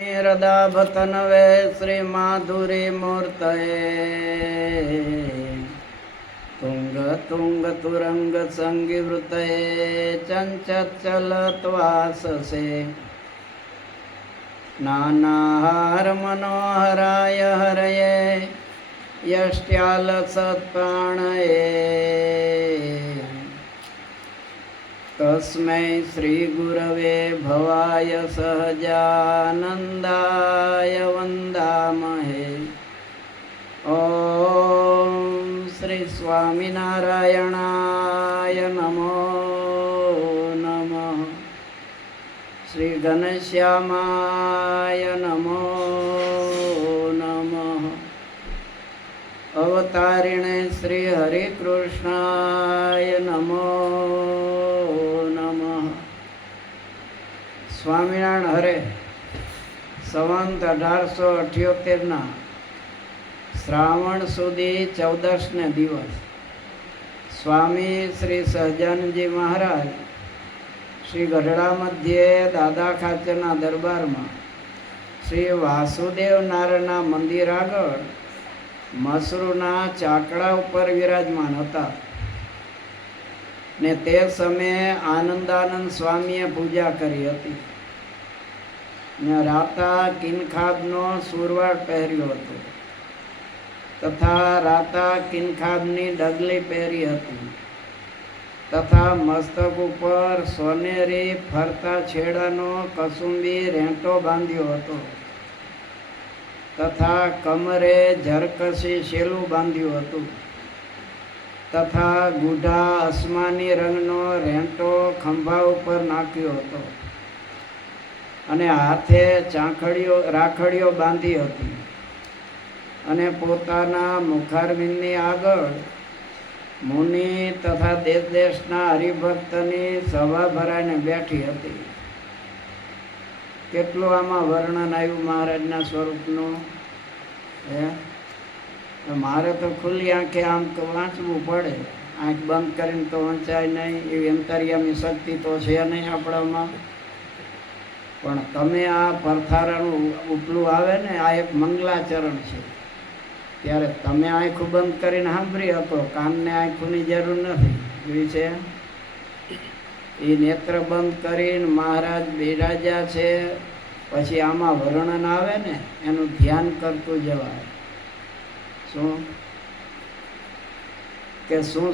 रदाभतनवे श्रीमाधुरीमूर्तये तुङ्गतुरङ्गसङ्गिवृतये चञ्चलत्वाससे नानाहारमनोहराय हरये यष्ट्यालसत्प्राणये तस्मै श्रीगुरवे भवाय सहजानन्दाय वन्दामहे। ॐ श्री स्वामिनारायणाय नमो नमः। श्री घनश्यामाय नमो नमः। अवतारिणे श्री हरिकृष्णाय नमो नमः। स्वामिनारायण हरे संवत 1878 श्रावण सुधी 14 दिवस स्वामी श्री सहजानंदजी महाराज श्री गढ़ड़ा मध्य दादा खाचरना दरबार में श्री वासुदेव नारायणना मंदिर आगळ मसरूना चाकड़ा पर विराजमान हता ने ते समय आनंदानंद स्वामीए पूजा करी हती ने राता किनखाबनो सुरवाड़ पहेर्यो हतो तथा राता किनखाबनी डगली पहेरी हती तथा मस्तक उपर सोनेरी फरता छेड़ानो कसुंबी रेंटो बांध्यो हतो तथा कमरे झरकसी शेलू बांध्यो हतुं तथा गुढ़ा आसमानी रंगनो रेंटो खंभा उपर नाख्यो हतो अने हाथे राखड़ियो बांधी हती अने पोताना मुखारविंदनी आगळ मुनि तथा देश देशना हरिभक्तनी सभा भराईने बैठी हती। કેટલું આમાં વર્ણન આવ્યું મહારાજના સ્વરૂપનું હે મારે તો ખુલ્લી આંખે આમ વાંચવું પડે, આંખ બંધ કરીને તો વંચાય નહીં, એવી અંતર્યામી શક્તિ તો છે નહીં આપણામાં. પણ તમે આ પરથારાનું ઉપલું આવે ને આ એક મંગલાચરણ છે ત્યારે તમે આંખું બંધ કરીને સાંભળી શકો, કાનને આંખોની જરૂર નથી. એવી છે એ નેત્ર બંધ કરીને મહારાજ બિરાજ્યા છે. પછી આમાં વર્ણન આવે ને એનું ધ્યાન કરતું જવાય. શું કે શું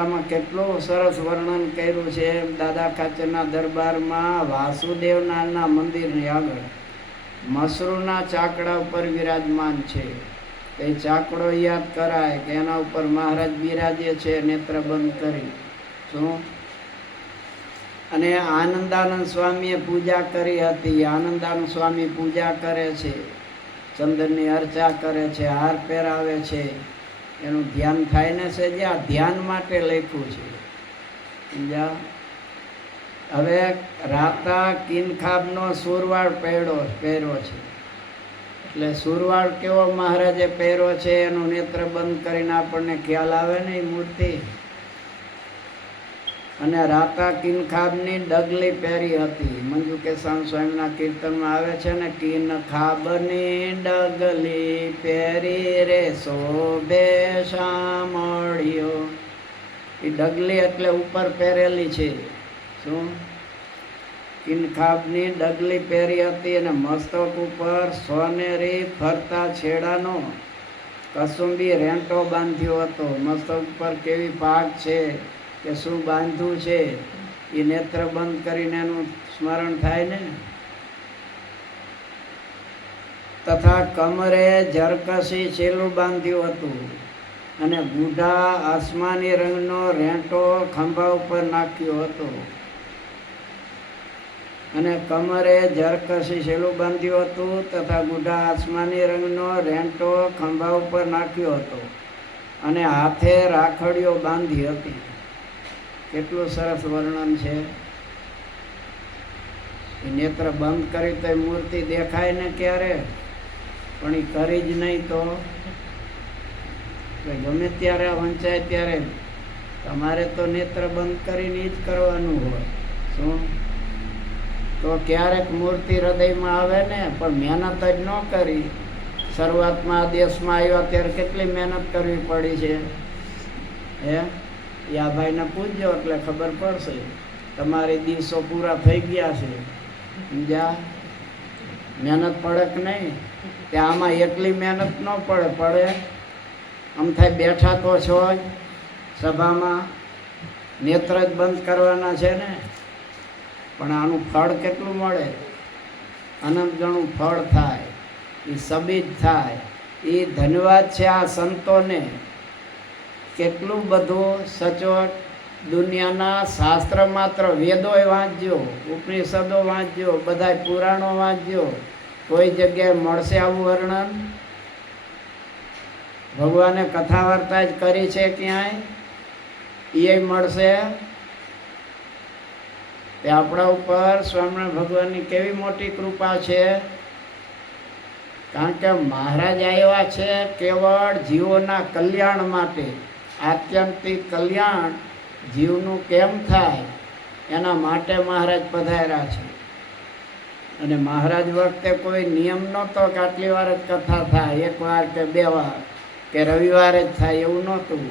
આમાં કેટલું સરસ વર્ણન કર્યું છે. દાદા ખાચરના દરબારમાં વાસુદેવના મંદિરની આગળ મસરૂના ચાકડા ઉપર વિરાજમાન છે. એ ચાકડો યાદ કરાય કે એના ઉપર મહારાજ બિરાજે છે નેત્ર બંધ કરી. શું અને આનંદાનંદ સ્વામીએ પૂજા કરી હતી. આનંદાનંદ સ્વામી પૂજા કરે છે, ચંદનની અર્ચા કરે છે, હાર પહેરાવે છે, એનું ધ્યાન થાય ને છે. જે આ ધ્યાન માટે લખ્યું છે. હવે રાતા કિનખાબનો સુરવાળ પહેર્યો છે. એટલે સુરવાળ કેવો મહારાજે પહેર્યો છે એનું નેત્ર બંધ કરીને આપણને ખ્યાલ આવે ને એ મૂર્તિ. અને રાતા કિનખાબની ડગલી પહેરી હતી. મંજુ કેસાન સ્વામીના કીર્તનમાં આવે છે ને, કિનખાબની ડગલી પહેરી રે શોભે શામળિયો. એ ડગલી એટલે ઉપર પહેરેલી છે. શું કિનખાબની ડગલી પહેરી હતી અને મસ્તક ઉપર સોનેરી ફરતા છેડાનો કસુંબી રેંટો બાંધ્યો હતો. મસ્તક ઉપર કેવી પાક છે કે શું બાંધ્યું છે એ નેત્ર બંધ કરીને એનું સ્મરણ થાય ને. તથા કમરે ઝરકસી છેલું બાંધ્યું હતું અને ગુઢા આસમાની રંગનો રેંટો ખંભા ઉપર નાખ્યો હતો. અને કમરે ઝરકસી છેલું બાંધ્યું હતું તથા ગુઢા આસમાની રંગનો રેંટો ખંભા ઉપર નાખ્યો હતો અને હાથે રાખડીઓ બાંધી હતી. કેટલું સરસ વર્ણન છે. એ નેત્ર બંધ કરી તો મૂર્તિ દેખાય ને ક્યારે, પણ એ કરી જ નહીં તો ગમે ત્યારે વંચાય ત્યારે તમારે તો નેત્ર બંધ કરીને જ કરવાનું હોય. શું તો ક્યારેક મૂર્તિ હૃદયમાં આવે ને, પણ મહેનત જ ન કરી. શરૂઆતમાં આ દેશમાં આવ્યા ત્યારે કેટલી મહેનત કરવી પડી છે. આ ભાઈને પૂછજો એટલે ખબર પડશે. તમારી દિવસો પૂરા થઈ ગયા છે, સમજ્યા? મહેનત પડે કે નહીં? કે આમાં એટલી મહેનત ન પડે. આમ થાય બેઠા તો છો જ સભામાં, નેત્ર જ બંધ કરવાના છે ને, પણ આનું ફળ કેટલું મળે? અનંત ગણું ફળ થાય, એ સબીજ થાય. એ ધન્યવાદ છે આ સંતોને. કેટલું બધું સચોટ દુનિયાના શાસ્ત્ર માત્ર વેદોય વાંચજો, ઉપનિષદો વાંચજો, બધા પુરાણો વાંચજો, કોઈ જગ્યાએ મળશે આવું વર્ણન? ભગવાને કથા વાર્તા જ કરી છે ક્યાંય? એ મળશે? તે આપણા ઉપર સ્વામિનારાયણ ભગવાનની કેવી મોટી કૃપા છે. કારણ કે મહારાજ આવ્યા છે કેવળ જીવોના કલ્યાણ માટે. આત્યંતિક કલ્યાણ જીવનું કેમ થાય એના માટે મહારાજ પધાર્યા છે. અને મહારાજ વખતે કોઈ નિયમ નહોતો કે આટલી વાર જ કથા થાય, એક વાર કે બે વાર કે રવિવારે જ થાય, એવું નહોતું,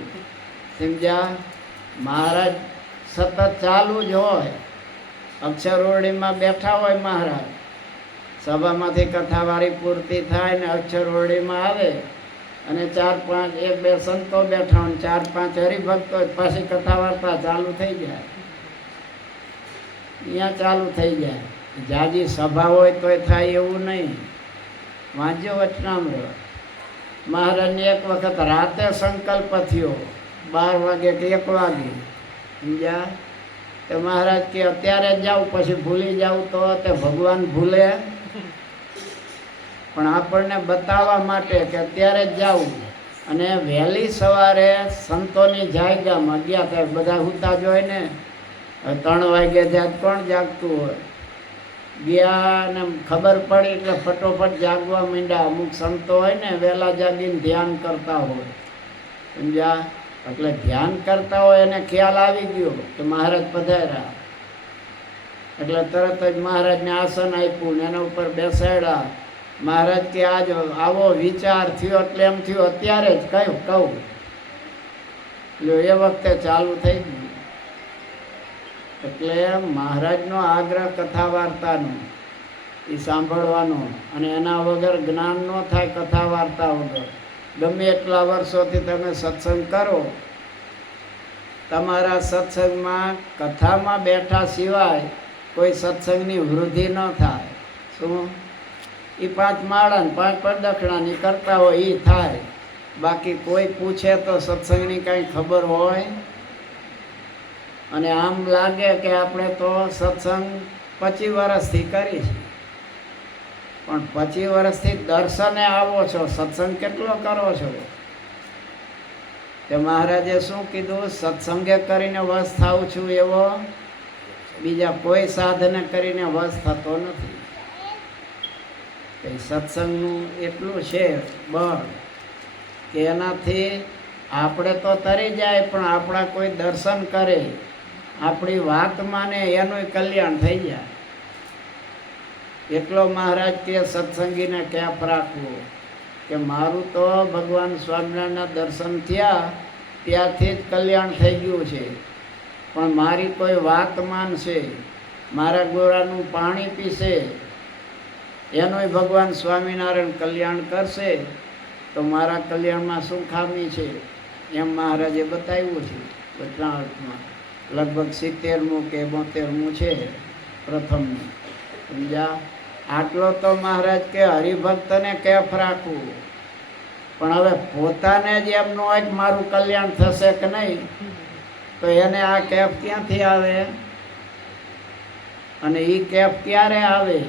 સમજ્યા? મહારાજ સતત ચાલુ જ હોય. અક્ષરઓરડીમાં બેઠા હોય મહારાજ, સભામાંથી કથાવારી પૂર્તિ થાય ને અક્ષરઓરડીમાં આવે અને 4-5 1-2 સંતો બેઠા હોય, 4-5 હરિભક્તો, પાછી કથા વાર્તા ચાલુ થઈ જાય. અહીંયા ચાલુ થઈ જાય. જાજી સભા હોય તોય થાય એવું નહીં. વાંચજો વચનામૃત. મહારાજને એક વખત રાતે સંકલ્પ થયો, 12 વાગે કે 1 વાગે, સમજ્યા? તો મહારાજ કે અત્યારે જ જાઉં, પછી ભૂલી જાઉં તો તે ભગવાન ભૂલે? પણ આપણને બતાવવા માટે કે અત્યારે જ જાઉં. અને વહેલી સવારે સંતોની જાયગામાં ગયા, ત્યારે બધા સૂતા જ હોય ને, 3 વાગે જાય કોણ જાગતું હોય? ગયા ને ખબર પડી એટલે ફટોફટ જાગવા માંડ્યા. અમુક સંતો હોય ને વહેલા જાગીને ધ્યાન કરતા હોય, સમજ્યા? એટલે ધ્યાન કરતા હોય એને ખ્યાલ આવી ગયો કે મહારાજ પધાર્યા. એટલે તરત જ મહારાજને આસન આપ્યું ને એના ઉપર બેસાડ્યા. મહારાજ કે આજ આવો વિચાર થયો એટલે એમ થયું અત્યારે જ કહું એટલે એ વખતે ચાલુ થઈ ગયું. એટલે મહારાજનો આગ્રહ કથા વાર્તાનો એ સાંભળવાનો, અને એના વગર જ્ઞાન ન થાય. કથા વાર્તા વગર ગમે એટલા વર્ષોથી તમે સત્સંગ કરો, તમારા સત્સંગમાં કથામાં બેઠા સિવાય કોઈ સત્સંગની વૃદ્ધિ ન થાય. શું? એ 5 માળા ને 5 પ્રદક્ષિણાની કરતા હોય એ થાય. બાકી કોઈ પૂછે તો સત્સંગની કાંઈ ખબર હોય? અને આમ લાગે કે આપણે તો સત્સંગ 25 વર્ષથી કરી છે, પણ 25 વર્ષથી દર્શને આવો છો, સત્સંગ કેટલો કરો છો? તે મહારાજે શું કીધું? સત્સંગે કરીને વશ થાઉં છું એવો બીજા કોઈ સાધને કરીને વશ થતો નથી. સત્સંગનું એટલું છે બળ કે એનાથી આપણે તો તરી જાય, પણ આપણા કોઈ દર્શન કરે, આપણી વાત માને, એનું કલ્યાણ થઈ જાય. એટલો મહારાજ કે સત્સંગીને કેફ રાખવું કે મારું તો ભગવાન સ્વામિનારાયણના દર્શન થયા ત્યાંથી જ કલ્યાણ થઈ ગયું છે, પણ મારી કોઈ વાત માનશે, મારા ગોરાનું પાણી પીશે, એનોય ભગવાન સ્વામિનારાયણ કલ્યાણ કરશે, તો મારા કલ્યાણમાં શું ખામી છે? એમ મહારાજે બતાવ્યું છે વચનામૃતમાં. લગભગ 70મું કે 72મું છે પ્રથમનું, સમજ્યા? આટલો તો મહારાજ કે હરિભક્તને કેફ રાખવું. પણ હવે પોતાને જ એમ ન હોય કે મારું કલ્યાણ થશે કે નહીં, તો એને આ કેફ ક્યાંથી આવે? અને એ કેફ ક્યારે આવે?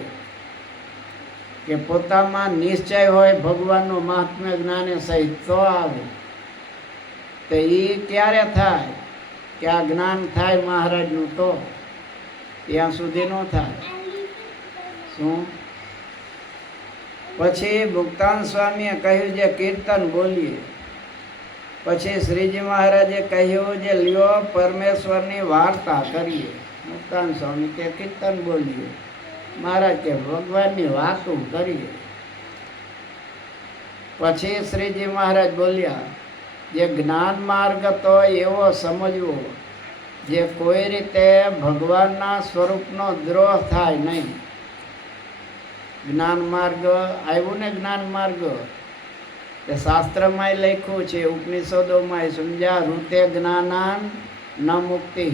કે પોતામાં નિશ્ચય હોય ભગવાનનો મહાત્મ્ય જ્ઞાને સહિત તો આવે. તો એ ક્યારે થાય? કે આ જ્ઞાન થાય મહારાજનું, તો ત્યાં સુધી ન થાય. શું? પછી મુક્તાન સ્વામીએ કહ્યું જે કીર્તન બોલીએ. પછી શ્રીજી મહારાજે કહ્યું જે લ્યો પરમેશ્વરની વાર્તા કરીએ. મુક્તાન સ્વામી કે કીર્તન બોલીએ. મહારાજ કે ભગવાનની વાતો કરીએ. પછી શ્રીજી મહારાજ બોલ્યા, જે જ્ઞાન માર્ગ તો એવો સમજવો જે કોઈ રીતે ભગવાનના સ્વરૂપનો દ્રોહ થાય નહીં. જ્ઞાન માર્ગ આવ્યું ને, જ્ઞાન માર્ગ એ શાસ્ત્રમાંય લખ્યું છે, ઉપનિષદોમાંય સમજ્યા. ઋતે જ્ઞાનાન ન મુક્તિ,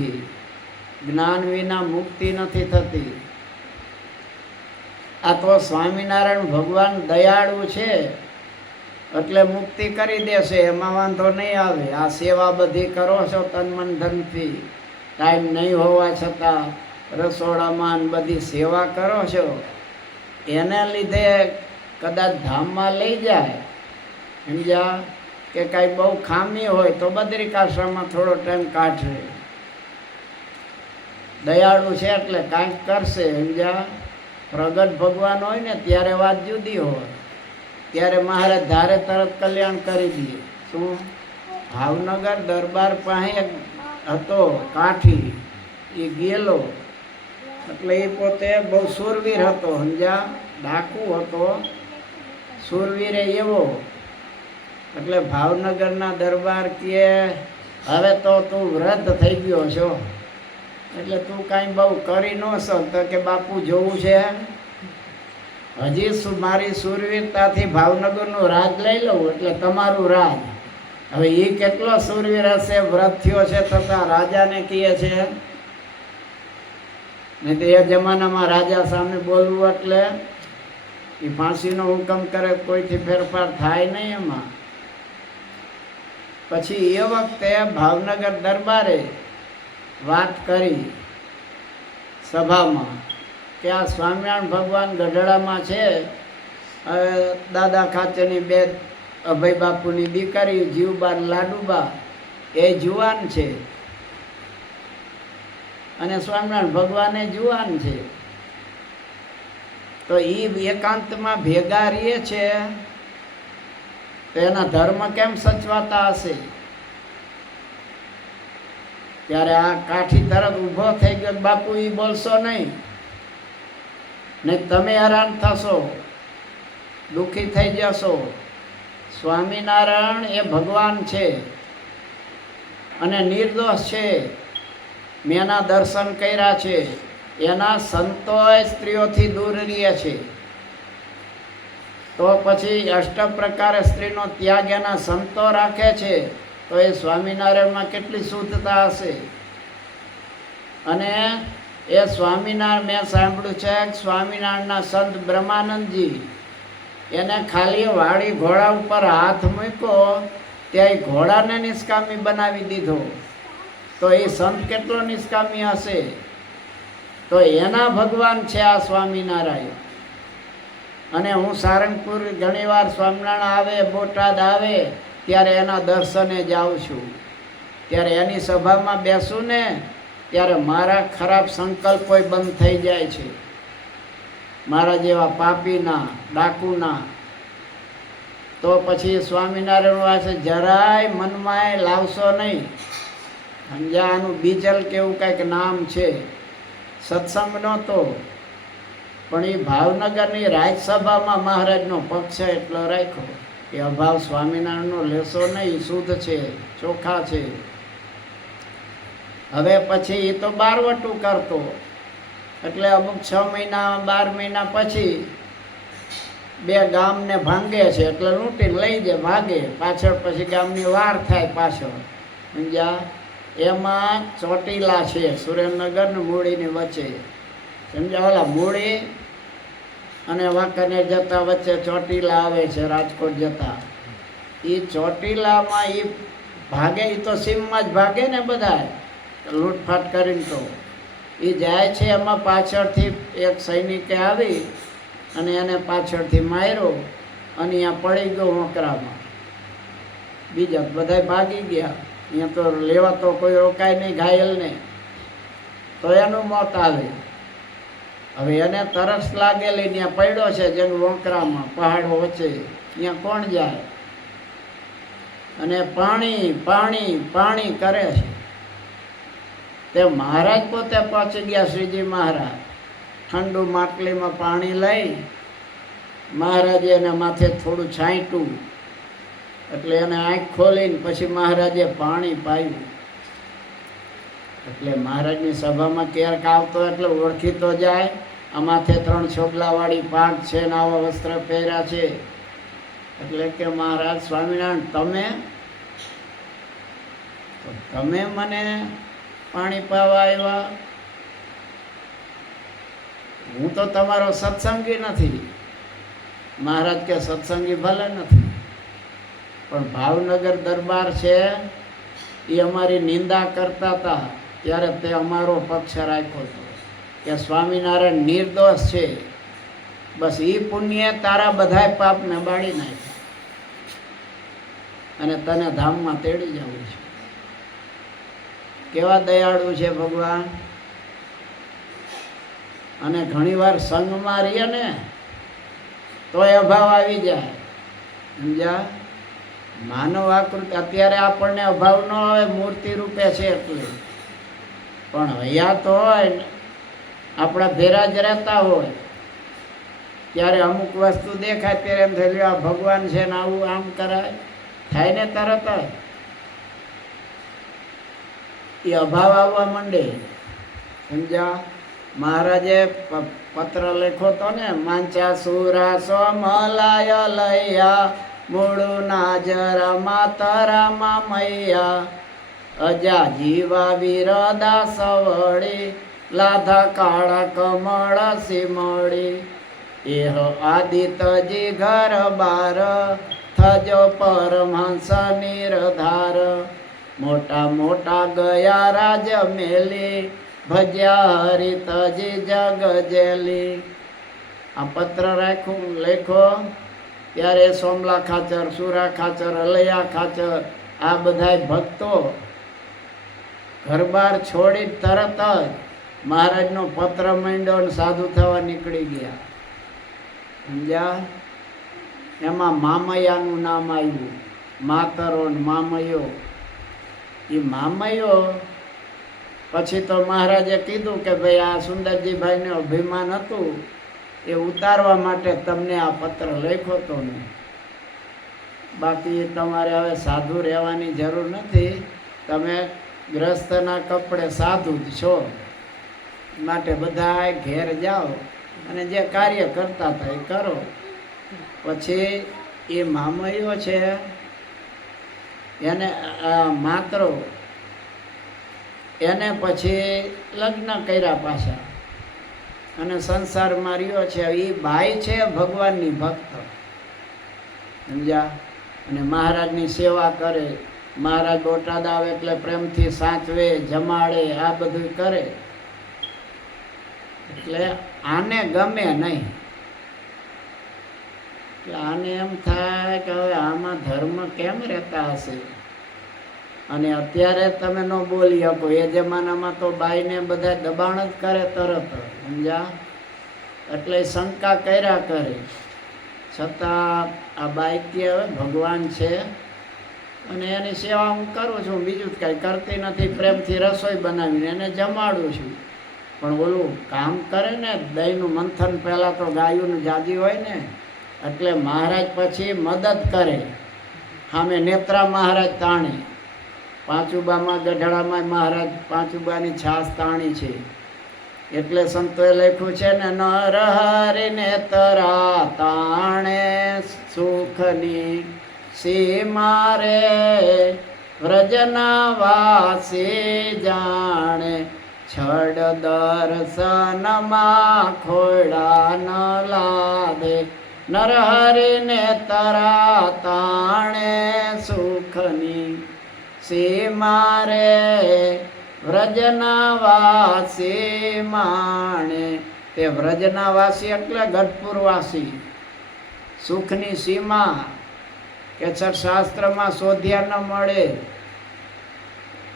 જ્ઞાન વિના મુક્તિ નથી થતી. આ તો સ્વામિનારાયણ ભગવાન દયાળુ છે એટલે મુક્તિ કરી દેશે, એમાં વાંધો નહીં આવે. આ સેવા બધી કરો છો તન મન ધનથી, ટાઈમ નહીં હોવા છતાં રસોડામાં બધી સેવા કરો છો, એને લીધે કદાચ ધામમાં લઈ જાય. સમજ્યા? કે કાંઈ બહુ ખામી હોય તો બદ્રિકાશ્રમમાં થોડો ટાઈમ કાઢશે. દયાળુ છે એટલે કાંઈક કરશે. સમજ્યા? પ્રગટ ભગવાન હોય ને ત્યારે વાત જુદી હોય, ત્યારે મહારાજ ધારે તરત કલ્યાણ કરી દે. શું? ભાવનગર દરબાર પાસે હતો કાઠી, એ ગયેલો એટલે એ પોતે બહુ શૂરવીર હતો. સમજ્યા? ડાકુ હતો, શૂરવીરે એવો. એટલે ભાવનગરના દરબાર કહે, હવે તો તું વૃદ્ધ થઈ ગયો છો એટલે તું કાંઈ બહુ કરી ન શકતો. કે બાપુ જોવું છે, હજી મારી શૂરવીરતાથી ભાવનગરનું રાજ લઈ લઉં એટલે તમારું રાજ. હવે એ કેટલો શૂરવીર હશે, વ્રત થયો છે તથા રાજાને કહે છે. નહીં તો એ જમાનામાં રાજા સામે બોલવું એટલે એ ફાંસીનો હુકમ કરે, કોઈથી ફેરફાર થાય નહીં એમાં. પછી એ વખતે ભાવનગર દરબારે વાત કરી સભામાં કે આ સ્વામિનારાયણ ભગવાન ગઢડામાં છે, દાદા ખાચરની બે અભય બાપુની દીકરી જીવબા લાડુબા એ જુવાન છે અને સ્વામિનારાયણ ભગવાન એ જુવાન છે. તો એ એકાંતમાં ભેગા રહીએ છે તો એના ધર્મ કેમ સચવાતા હશે? ત્યારે આ કાઠી તરત ઊભો થઈ ગયો, બાપુ એ બોલશો નહીં, તમે હેરાન થશો, દુઃખી થઈ જશો. સ્વામિનારાયણ એ ભગવાન છે અને નિર્દોષ છે. મેં એના દર્શન કર્યા છે. એના સંતો સ્ત્રીઓથી દૂર રહે છે. તો પછી અષ્ટ પ્રકારે સ્ત્રીનો ત્યાગ એના સંતો રાખે છે, તો એ સ્વામિનારાયણમાં કેટલી શુદ્ધતા હશે. અને એ સ્વામિનારાયણ મેં સાંભળ્યું છે કે સ્વામિનારાયણના સંત બ્રહ્માનંદજી એને ખાલી વાળી ઘોડા ઉપર હાથ મૂક્યો ત્યાં ઘોડાને નિષ્કામી બનાવી દીધો. તો એ સંત કેટલો નિષ્કામી હશે? તો એના ભગવાન છે આ સ્વામિનારાયણ. અને હું સારંગપુર ઘણીવાર સ્વામિનારાયણ આવે, બોટાદ આવે ત્યારે એના દર્શને જાઉં છું. ત્યારે એની સભામાં બેસું ને ત્યારે મારા ખરાબ સંકલ્પો બંધ થઈ જાય છે. મારા જેવા પાપીના, ડાકુના. તો પછી સ્વામિનારાયણ પાસે જરાય મનમાં લાવશો નહીં. સમજ્યા? આનું બીજલ કેવું કંઈક નામ છે. સત્સંગ નહોતો પણ એ ભાવનગરની રાજસભામાં મહારાજનો પક્ષ એટલો રાખ્યો કે અભાવ સ્વામિનારાયણનો લેશો નહીં, શુદ્ધ છે, ચોખ્ખા છે. હવે પછી એ તો બારવટું કરતો એટલે અમુક 6 મહિના 12 મહિના પછી 2 ગામને ભાંગે છે એટલે લૂંટીને લઈ જાય, ભાગે. પાછળ પછી ગામની વાર થાય પાછળ. સમજ્યા? એમાં ચોટીલા છે, સુરેન્દ્રનગર ને મૂળીની વચ્ચે. સમજ્યા? ઓલા મૂળી અને વાંકાનેર જતા વચ્ચે ચોટીલા આવે છે, રાજકોટ જતા. એ ચોટીલામાં એ ભાગે, એ તો સીમમાં જ ભાગે ને બધા લૂંટફાટ કરીને. તો એ જાય છે, એમાં પાછળથી એક સૈનિકે આવી અને એને પાછળથી માર્યો અને અહીંયા પડી ગયો હોંકરામાં. બીજા બધા ભાગી ગયા. અહીંયા તો લેવા તો કોઈ રોકાય નહીં ઘાયલને, તો એનું મોત આવે. હવે એને તરસ લાગેલી ત્યાં પડ્યો છે જેમ વોંકરામાં પહાડો વચ્ચે, ત્યાં કોણ જાય? અને પાણી પાણી પાણી કરે છે. તે મહારાજ પોતે પહોંચી ગયા, શ્રીજી મહારાજ. ઠંડુ માટલીમાં પાણી લઈ મહારાજે એના માથે થોડું છાંટ્યું, એટલે એને આંખ ખોલીને પછી મહારાજે પાણી પાયું. એટલે મહારાજની સભામાં ક્યારેક આવતો એટલે ઓળખી તો જાય, આ માથે 3 છોગલાવાળી પાઘ છે ને આવા વસ્ત્ર પહેર્યા છે. એટલે કે મહારાજ સ્વામિનારાયણ તમે મને પાણી પાવા આવ્યા? હું તો તમારો સત્સંગી નથી. મહારાજ કે સત્સંગી ભલે નથી, પણ ભાવનગર દરબાર છે એ અમારી નિંદા કરતા હતા ત્યારે તે અમારો પક્ષ રાખ્યો હતો કે સ્વામિનારાયણ નિર્દોષ છે, બસ એ પુણ્ય તારા બધાય પાપને બાળી નાખે અને તને ધામમાં તેડી જવું છે. કેવા દયાળુ છે ભગવાન. અને ઘણીવાર સંગમાં રહીએ ને તોય અભાવ આવી જાય, સમજ્યા? માનવ આકૃતિ અત્યારે આપણને અભાવ ન આવે, મૂર્તિ રૂપે છે એટલે, પણ હૈયા તો હોય, આપણા ભેરા જ રહેતા હોય ત્યારે અમુક વસ્તુ દેખાય ત્યારે એમ થઈ આ ભગવાન છે ને આવું આમ કરાય, થાય ને તરત જ એ અભાવ આવવા માંડે, સમજ્યા? મહારાજે પત્ર લખ્યો તો ને, માંચા સુરા સોમલાય લૈયા મૂળુ નાજરા માતરામાં મૈયા અજા જીવા વીરદા સવળી લાધા કાળા કમળ સિમળી એહ આદિતજી ઘર બાર થજો પરમહંસ નિરધાર મોટા મોટા ગયા રાજ મેલી ભજ્યા હરિતજી જગ જેલી. આ પત્ર રાખ્યું લેખો ત્યારે સોમલા ખાચર, સુરા ખાચર, અલૈયા ખાચર આ બધાય ભક્તો ઘરબાર છોડી તરત જ મહારાજનો પત્ર માંડ્યો અને સાધુ થવા નીકળી ગયા, સમજ્યા? એમાં મામૈયાનું નામ આવ્યું, માતરો ને મામૈયો. એ મામૈયો પછી તો મહારાજે કીધું કે ભાઈ આ સુંદરજીભાઈને અભિમાન હતું એ ઉતારવા માટે તમને આ પત્ર લખ્યો હતો ને, બાકી તમારે હવે સાધુ રહેવાની જરૂર નથી, તમે ગ્રસ્તના કપડે સાધુ જ છો, માટે બધા ઘેર જાઓ અને જે કાર્ય કરતા હતા એ કરો. પછી એ મામૈયો છે એને માતરો એને પછી લગ્ન કર્યા પાછા અને સંસારમાં રહ્યો છે. એ બાઈ છે ભગવાનની ભક્ત, સમજ્યા? અને મહારાજની સેવા કરે, મહારાજ બોટાદ આવે એટલે પ્રેમથી સાચવે, જમાડે, આ બધું કરે. એટલે આને ગમે નહીં, એટલે આને એમ થાય કે હવે આમાં ધર્મ કેમ રહેતા હશે. અને અત્યારે તમે ન બોલી શકો, એ જમાનામાં તો બાઈને બધા દબાણ જ કરે તરત, સમજ્યા? એટલે શંકા કર્યા કરે, છતાં આ બાઈ કે હવે ભગવાન છે અને એની સેવા હું કરું છું, બીજું જ કાંઈ કરતી નથી, પ્રેમથી રસોઈ બનાવીને એને જમાડું છું. પણ ઓલું કામ કરે ને દહીંનું મંથન પહેલાં તો ગાયોનું જાજી હોય ને, એટલે મહારાજ પછી મદદ કરે. સામે નેત્રા મહારાજ તાણે, પાંચુબામાં ગઢડામાં મહારાજ પાંચુબાની છાસ તાણી છે. એટલે સંતોએ લખ્યું છે ને, નર હરિને તરા તાણે સુખની સીમા રે વ્રજના વાસી જાણે છડ દર્શનમાં ખોડા ન લાદે. નર હરિને તરા તાણે સુખની સીમા રે વ્રજના વાસી માણે. તે વ્રજના વાસી એટલે ગઢપુરવાસી. સુખની સીમા કે શાસ્ત્રમાં શોધ્યા ન મળે.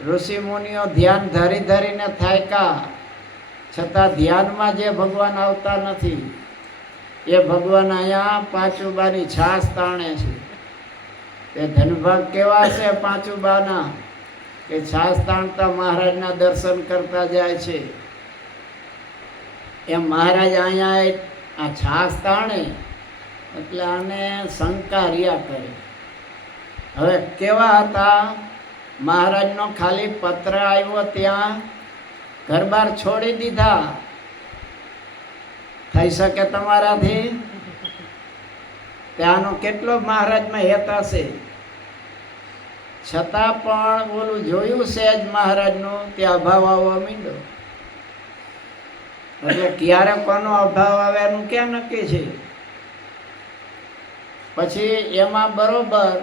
ઋષિ મુનિઓ ધ્યાન ધરી ધરીને થાક્યા, છતાં ધ્યાનમાં જે ભગવાન આવતા નથી એ ભગવાન અહીંયા પાંચુબાની છાસ તાણે છે. તે ધનભાગ કેવા છે પાંચુબાના કે છાસ તાણતા મહારાજના દર્શન કરતા જાય છે. એમ મહારાજ અહીંયા આ છાસ તાણે એટલે આને શંકા રહ્યા કરે. હવે કેવા હતા મહારાજનો ખાલી પત્ર આવ્યો ત્યાં ઘર બાર છોડી દીધા. થઈ શકે તમારાથી? ત્યાંનો કેટલો મહારાજમાં હેત હશે, છતાં પણ ઓલું જોયું છે જ મહારાજનું ત્યાં અભાવ આવવા માંડ્યો. એટલે ક્યારે કોનો અભાવ આવે એનું ક્યાં નક્કી છે? પછી એમાં બરોબર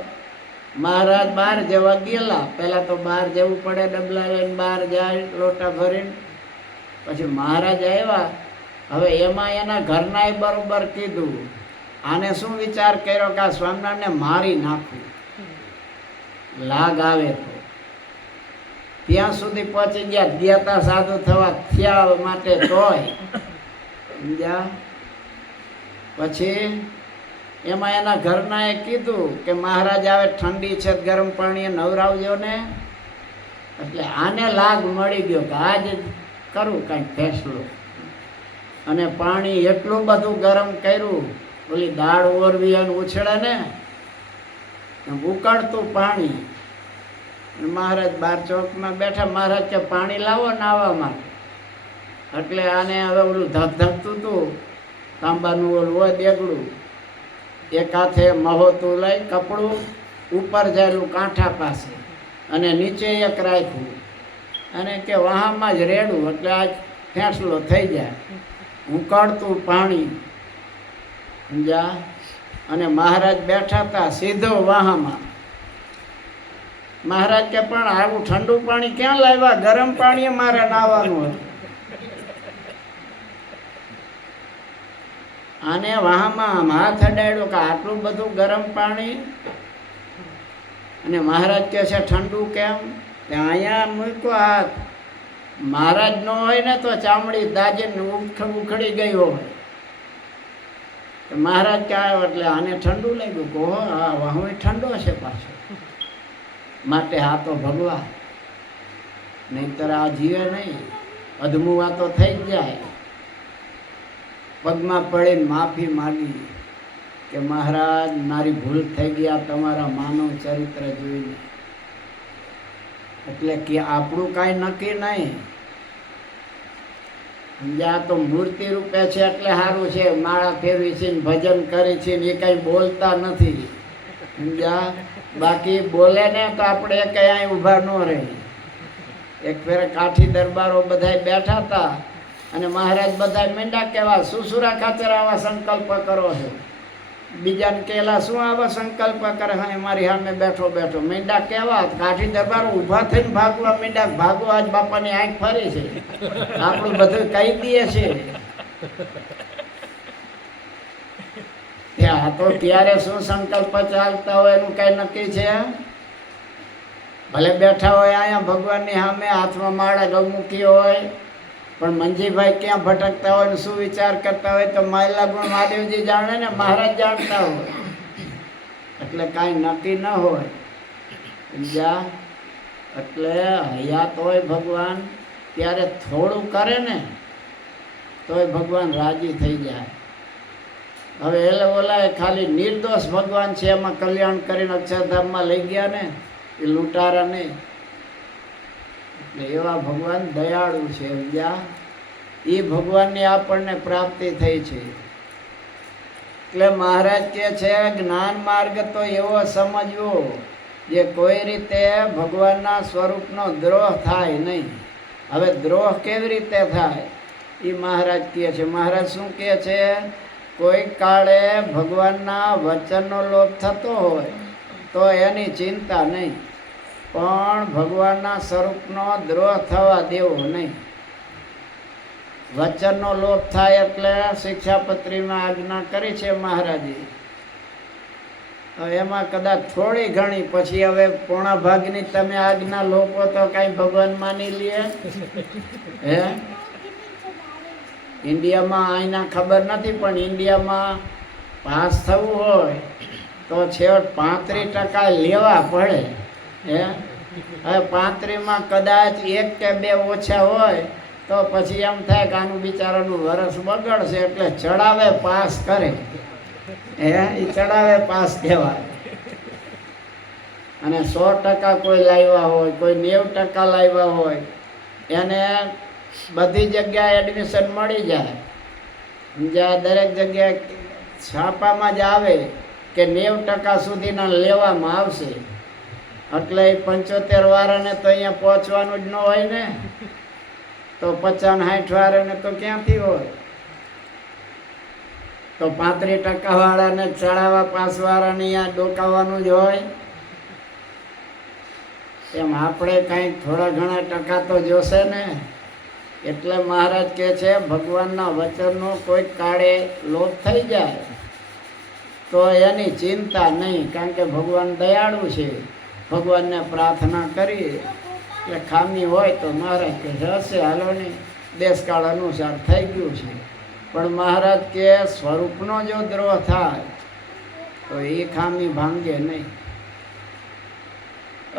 મહારાજ બહાર જવા ગયેલા. પહેલા તો બહાર જવું પડે, ડબલા લઈને બહાર જાય લોટા ભરીને. પછી મહારાજ આવ્યા. હવે એમાં એના ઘરનાએ બરોબર કીધું, આને શું વિચાર કર્યો કે આ સ્વામિનારાયણને મારી નાખું, લાગ આવે તો. ત્યાં સુધી પહોંચી ગયા તા સાધુ થવા થયા માટે તોય સમજ્યા. પછી એમાં એના ઘરનાએ કીધું કે મહારાજ આવે, ઠંડી છે, ગરમ પાણી નવરાવજો ને. એટલે આને લાગ મળી ગયો કે આજે કરું કંઈક ફેસલો. અને પાણી એટલું બધું ગરમ કર્યું, ઓલી દાળ ઓરવી અને ઉછળે ને ઉકળતું પાણી. મહારાજ બાર ચોકમાં બેઠા. મહારાજ કે પાણી લાવો નાવા માટે. એટલે આને હવે ઓલું ધગધગતું હતું, તાંબાનું ઓલું હોય દેગડું, એક હાથે મહોતું લઈ કપડું ઉપર જાયેલું કાંઠા પાસે અને નીચે એક રાખ્યું. અને કે વહામાં જ રેડું એટલે આજ ફેંસલો થઈ જાય. ઉકળતું પાણી સમજ્યા. અને મહારાજ બેઠા હતા સીધો વાહામાં. મહારાજ કે પણ આવું ઠંડુ પાણી ક્યાં લાવ્યા? ગરમ પાણી મારે નાવાનું હતું. આને વાહામાં હાથ અડાડ્યો કે આટલું બધું ગરમ પાણી. અને મહારાજ કહે છે ઠંડુ કેમ? અહીંયા મૂક્યો હાથ. મહારાજ નો હોય ને તો ચામડી દાજીને ઉખડી ગઈ હોય. મહારાજ કે આવ્યો એટલે આને ઠંડુ લાગ્યું. કહો હા વાહુ ઠંડો છે પાછો. માટે આ તો ભગવાન, નહીંતર આ જીવે નહીં. અધમું આ તો થઈ જ જાય. પગમાં પડીને માફી માગી કે મહારાજ મારી ભૂલ થઈ ગયા તમારા માનવ ચરિત્ર જોઈને. એટલે કે આપણું કાંઈ નક્કી નહીં. સમજ્યા. તો મૂર્તિ રૂપે છે એટલે સારું છે. માળા ફેરવી છે ને ભજન કરી છે ને એ કાંઈ બોલતા નથી. સમજ્યા. બાકી બોલે ને તો આપણે કઈ અહીં ઊભા ન રહી. એક ફેર કાઠી દરબારો બધા બેઠા હતા અને મહારાજ બધા મીંડા કહેવા, સુસુરા ખાચર આવા સંકલ્પ કરો છો. બીજાને કહેલા શું આવા સંકલ્પ કરે? હા મારી સામે બેઠો બેઠો મીંડા કહેવા. કાઠી દરબારો ઊભા થઈને ભાગવા મીંડા. ભાગો આજ બાપાની આંખ ફરી છે. આપણું બધું કહી દઈએ છે. ત્યાં તો ત્યારે શું સંકલ્પ ચાલતા હોય એનું કઈ નક્કી છે? ભલે બેઠા હોય અહીંયા ભગવાનની સામે, હાથમાં માળા ગૌમુખી હોય, પણ મંજીભાઈ ક્યાં ભટકતા હોય ને શું વિચાર કરતા હોય તો માયલા ગુણ મહાદેવજી જાણે ને, મહારાજ જાણતા હોય. એટલે કાંઈ નક્કી ન હોય. સમજ્યા. એટલે હયાત હોય ભગવાન ત્યારે થોડું કરે ને તોય ભગવાન રાજી થઈ જાય. હવે એટલે ઓલા ખાલી નિર્દોષ ભગવાન છે, એમાં કલ્યાણ કરીને અક્ષરધામમાં લઈ ગયા ને, એ લૂંટારા નહીં. એટલે એવા ભગવાન દયાળુ છે. સમજ્યા. એ ભગવાનની આપણને પ્રાપ્તિ થઈ છે. એટલે મહારાજ કહે છે જ્ઞાન માર્ગ તો એવો સમજવો જે કોઈ રીતે ભગવાનના સ્વરૂપનો દ્રોહ થાય નહીં. હવે દ્રોહ કેવી રીતે થાય એ મહારાજ કહે છે. મહારાજ શું કહે છે? કોઈ કાળે ભગવાનના વચનનો લોપ થતો હોય તો એની ચિંતા નહીં, પણ ભગવાનના સ્વરૂપનો દ્રોહ થવા દેવો નહીં. વચનનો લોપ થાય એટલે શિક્ષાપત્રીમાં આજ્ઞા કરી છે મહારાજે. હવે એમાં કદાચ થોડી ઘણી, પછી હવે પોણા ભાગની તમે આજ્ઞા લોકો તો કાંઈ ભગવાન માની લે? હે ઇન્ડિયામાં અહીંના ખબર નથી, પણ ઇન્ડિયામાં પાસ થવું હોય તો છેવટ 35% લેવા પડે. હે હવે 35માં કદાચ 1 કે 2 ઓછા હોય તો પછી એમ થાય કે આનું બિચારાનું વરસ બગડશે એટલે ચડાવે પાસ કરે. એ ચડાવે પાસ કહેવાય. અને 100% કોઈ લાવ્યા હોય, કોઈ 90% લાવ્યા હોય, એને બધી જગ્યાએ એડમિશન મળી જાય. જ્યાં દરેક જગ્યાએ છાપામાં જ આવે કે 90% સુધીના લેવામાં આવશે. એટલે 75 વાળાને તો અહીંયા પહોંચવાનું જ ન હોય ને, તો 50-60 વાળાને તો ક્યાંથી હોય? તો 35% વાળાને ચડાવવા પાસ વાળાને અહીંયા ડોકાવાનું જ હોય. એમ આપણે કંઈક થોડા ઘણા ટકા તો જોશે ને. એટલે મહારાજ કહે છે ભગવાનના વચનનો કોઈક કાળે લોપ થઈ જાય તો એની ચિંતા નહીં, કારણ કે ભગવાન દયાળુ છે. ભગવાનને પ્રાર્થના કરી એટલે ખામી હોય તો મહારાજ કે હશે, હાલો ને, દેશકાળ અનુસાર થઈ ગયું છે. પણ મહારાજ કે સ્વરૂપનો જો દ્રોહ થાય તો એ ખામી ભાંગે નહીં.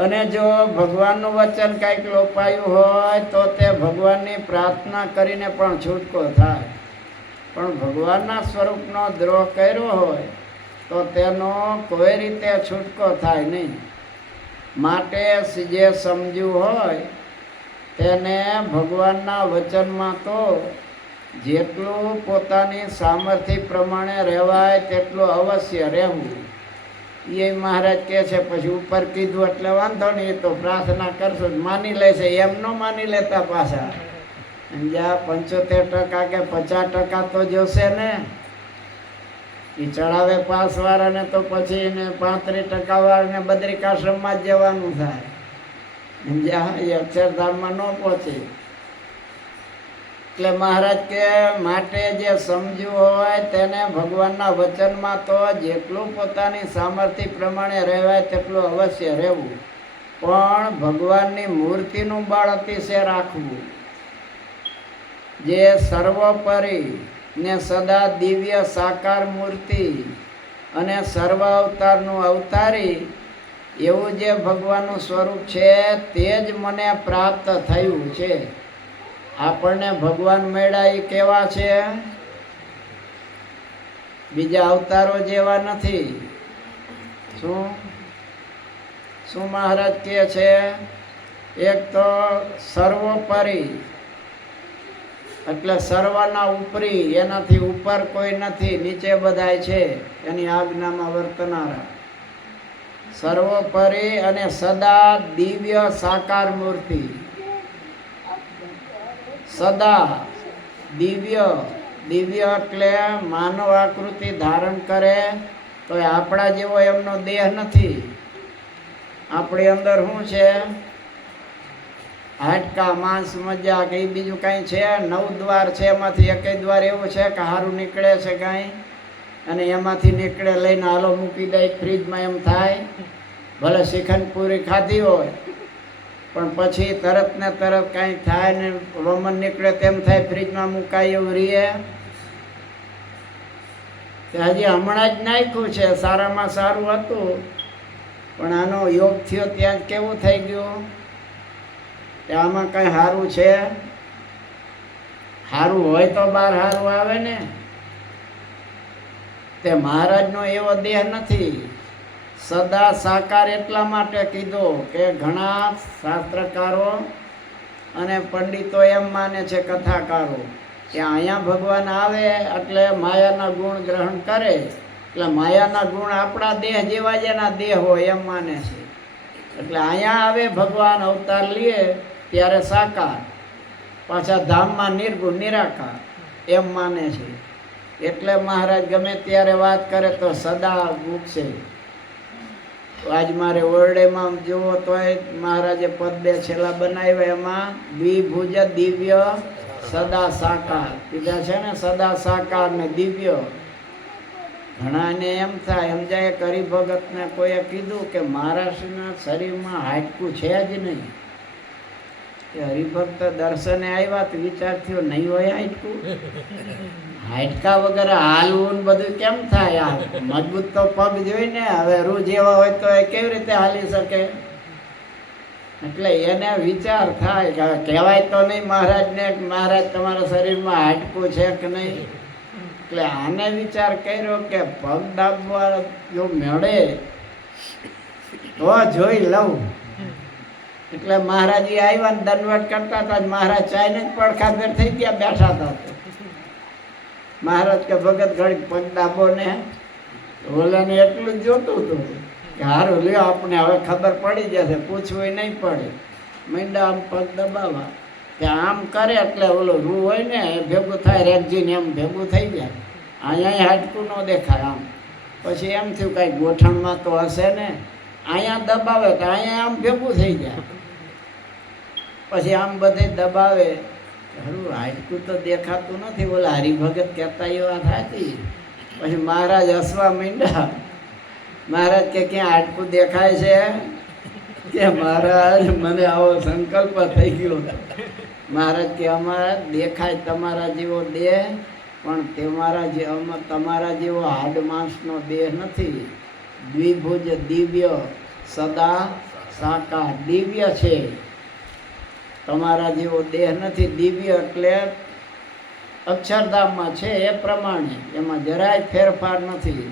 અને જો ભગવાનનું વચન કંઈક લોપાયું હોય તો તે ભગવાનની પ્રાર્થના કરીને પણ છૂટકો થાય. પણ ભગવાનના સ્વરૂપનો દ્રોહ કર્યો હોય તો તેનો કોઈ રીતે છૂટકો થાય નહીં. માટે જે સમજ્યું હોય તેને ભગવાનના વચનમાં તો જેટલું પોતાની સામર્થ્ય પ્રમાણે રહેવાય તેટલું અવશ્ય રહેવું. એ મહારાજ કહે છે. પછી ઉપર કીધું એટલે વાંધો નહીં, એ તો પ્રાર્થના કરશો માની લેશે. એમ ન માની લેતા પાછા. જ્યાં 75% કે 50% તો જોશે ને. એ ચડાવે પાસ વાળાને તો પછી એને 35% વાળાને બદ્રિકાશ્રમમાં જ જવાનું થાય. જ્યાં એ અક્ષરધામમાં ન પહોંચે. એટલે મહારાજ કે માટે જે સમજ્યું હોય તેને ભગવાનના વચનમાં તો જેટલું પોતાની સામર્થ્ય પ્રમાણે રહેવાય તેટલું અવશ્ય રહેવું. પણ ભગવાનની મૂર્તિનું બળ અતિશય રાખવું. જે સર્વોપરી ને સદા દિવ્ય સાકાર મૂર્તિ અને સર્વ અવતારનું અવતારી એવું જે ભગવાનનું સ્વરૂપ છે તે જ મને પ્રાપ્ત થયું છે. આપણને ભગવાન મળ્યા એ કેવા છે? બીજા અવતારો જેવા નથી. શું મહારાજ કહે છે? એક તો સર્વોપરી એટલે સર્વના ઉપરી, એનાથી ઉપર કોઈ નથી, નીચે બધાય છે એની આજ્ઞામાં વર્તનારા. સર્વોપરી અને સદા દિવ્ય સાકાર મૂર્તિ. સદા દિવ્ય, દિવ્ય એટલે માનવ આકૃતિ ધારણ કરે તો આપણા જેવો એમનો દેહ નથી. આપણી અંદર શું છે? હાડકા, માંસ, મજા કે બીજું કાંઈ છે? 9 દ્વાર છે, એમાંથી 1 દ્વાર એવું છે કે સારું નીકળે છે કાંઈ, અને એમાંથી નીકળે લઈને હાલો મૂકી દે ફ્રીજમાં. એમ થાય ભલે શ્રીખંડ પૂરી ખાધી હોય પણ પછી તરત ને તરત કાંઈ થાય ને વમન નીકળે તેમ થાય ફ્રીજમાં મુકાય એવું રહીએ. હજી હમણાં જ નાખ્યું છે, સારામાં સારું હતું પણ આનો યોગ થયો ત્યાં કેવું થઈ ગયું કે આમાં કંઈ સારું છે? સારું હોય તો બહાર સારું આવે ને. તે મહારાજનો એવો દેહ નથી. સદા સાકાર એટલા માટે કીધો કે ઘણા શાસ્ત્રકારો અને પંડિતો એમ માને છે, કથાકારો, કે અહીંયા ભગવાન આવે એટલે માયાના ગુણ ગ્રહણ કરે, એટલે માયાના ગુણ આપણા દેહ જેવા જ એના દેહ હોય એમ માને છે. એટલે અહીંયા આવે ભગવાન અવતાર લે ત્યારે સાકાર, પાછા ધામમાં નિર્ગુણ નિરાકાર એમ માને છે. એટલે મહારાજ ગમે ત્યારે વાત કરે તો સદા મૂકશે. આજ મારે ઓરડેમાં જુઓ તોય મહારાજે પદ 2 છેલ્લા બનાવ્યા, એમાં દ્વિભુજ દિવ્ય સદા સાકાર કીધા છે ને. સદા સાકાર ને દિવ્ય. ઘણાને એમ થાય, સમજાય એક હરિભગતને કોઈએ કીધું કે મહારાષ્ટ્રના શરીરમાં હાડકું છે જ નહીં. કે હરિભક્ત દર્શને આવ્યા તો વિચાર થયો નહીં હોય હાડકું. હાડકા વગર હાલવું બધું કેમ થાય? આ મજબૂત તો પગ જોઈ ને. હવે રૂ જેવા હોય તો એ કેવી રીતે હાલી શકે? એટલે એને વિચાર થાય કે કહેવાય તો નહીં મહારાજને કે મહારાજ તમારા શરીરમાં હાડકું છે કે નહીં. એટલે આને વિચાર કર્યો કે પગ દાબવા જો મળે તો જોઈ લઉં. એટલે મહારાજી આવ્યા ને દંડવટ કરતા હતા. મહારાજ ચાઈને જ પડખા ફેર થઈ ગયા બેઠા હતા. મહારાજ કે ભગત ઘડી પગ દાબો ને. ઓલાને એટલું જ જોતું હતું કે હારું લ્યો આપણે હવે ખબર પડી જશે, પૂછવું નહીં પડે. મીંડા આમ પગ દબાવવા કે આમ કરે એટલે ઓલો રૂ હોય ને એ ભેગું થાય, રેગજીને એમ ભેગું થઈ જાય. અહીંયા હાડકું ન દેખાય. આમ પછી એમ થયું કાંઈ ગોઠણમાં તો હશે ને, અહીંયા દબાવે તો અહીંયા આમ ભેગું થઈ જાય. પછી આમ બધે દબાવે, હરું હાડકું તો દેખાતું નથી. ઓલા હરિભગત કહેતા એ વાત હતી. પછી મહારાજ હસવા માંડ્યા. મહારાજ કે ક્યાં હાડકું દેખાય છે? કે મહારાજ મને આવો સંકલ્પ થઈ ગયો. મહારાજ કે અમારા દેખાય તમારા જેવો દેહ, પણ તમારા જેવો હાડ માંસનો દેહ નથી. દ્વિભુજ દિવ્ય સદા સાકાર દિવ્ય છે. તમારા જેવો દેહ નથી. દિવ્ય એટલે અક્ષરધામમાં છે એ પ્રમાણે, એમાં જરાય ફેરફાર નથી.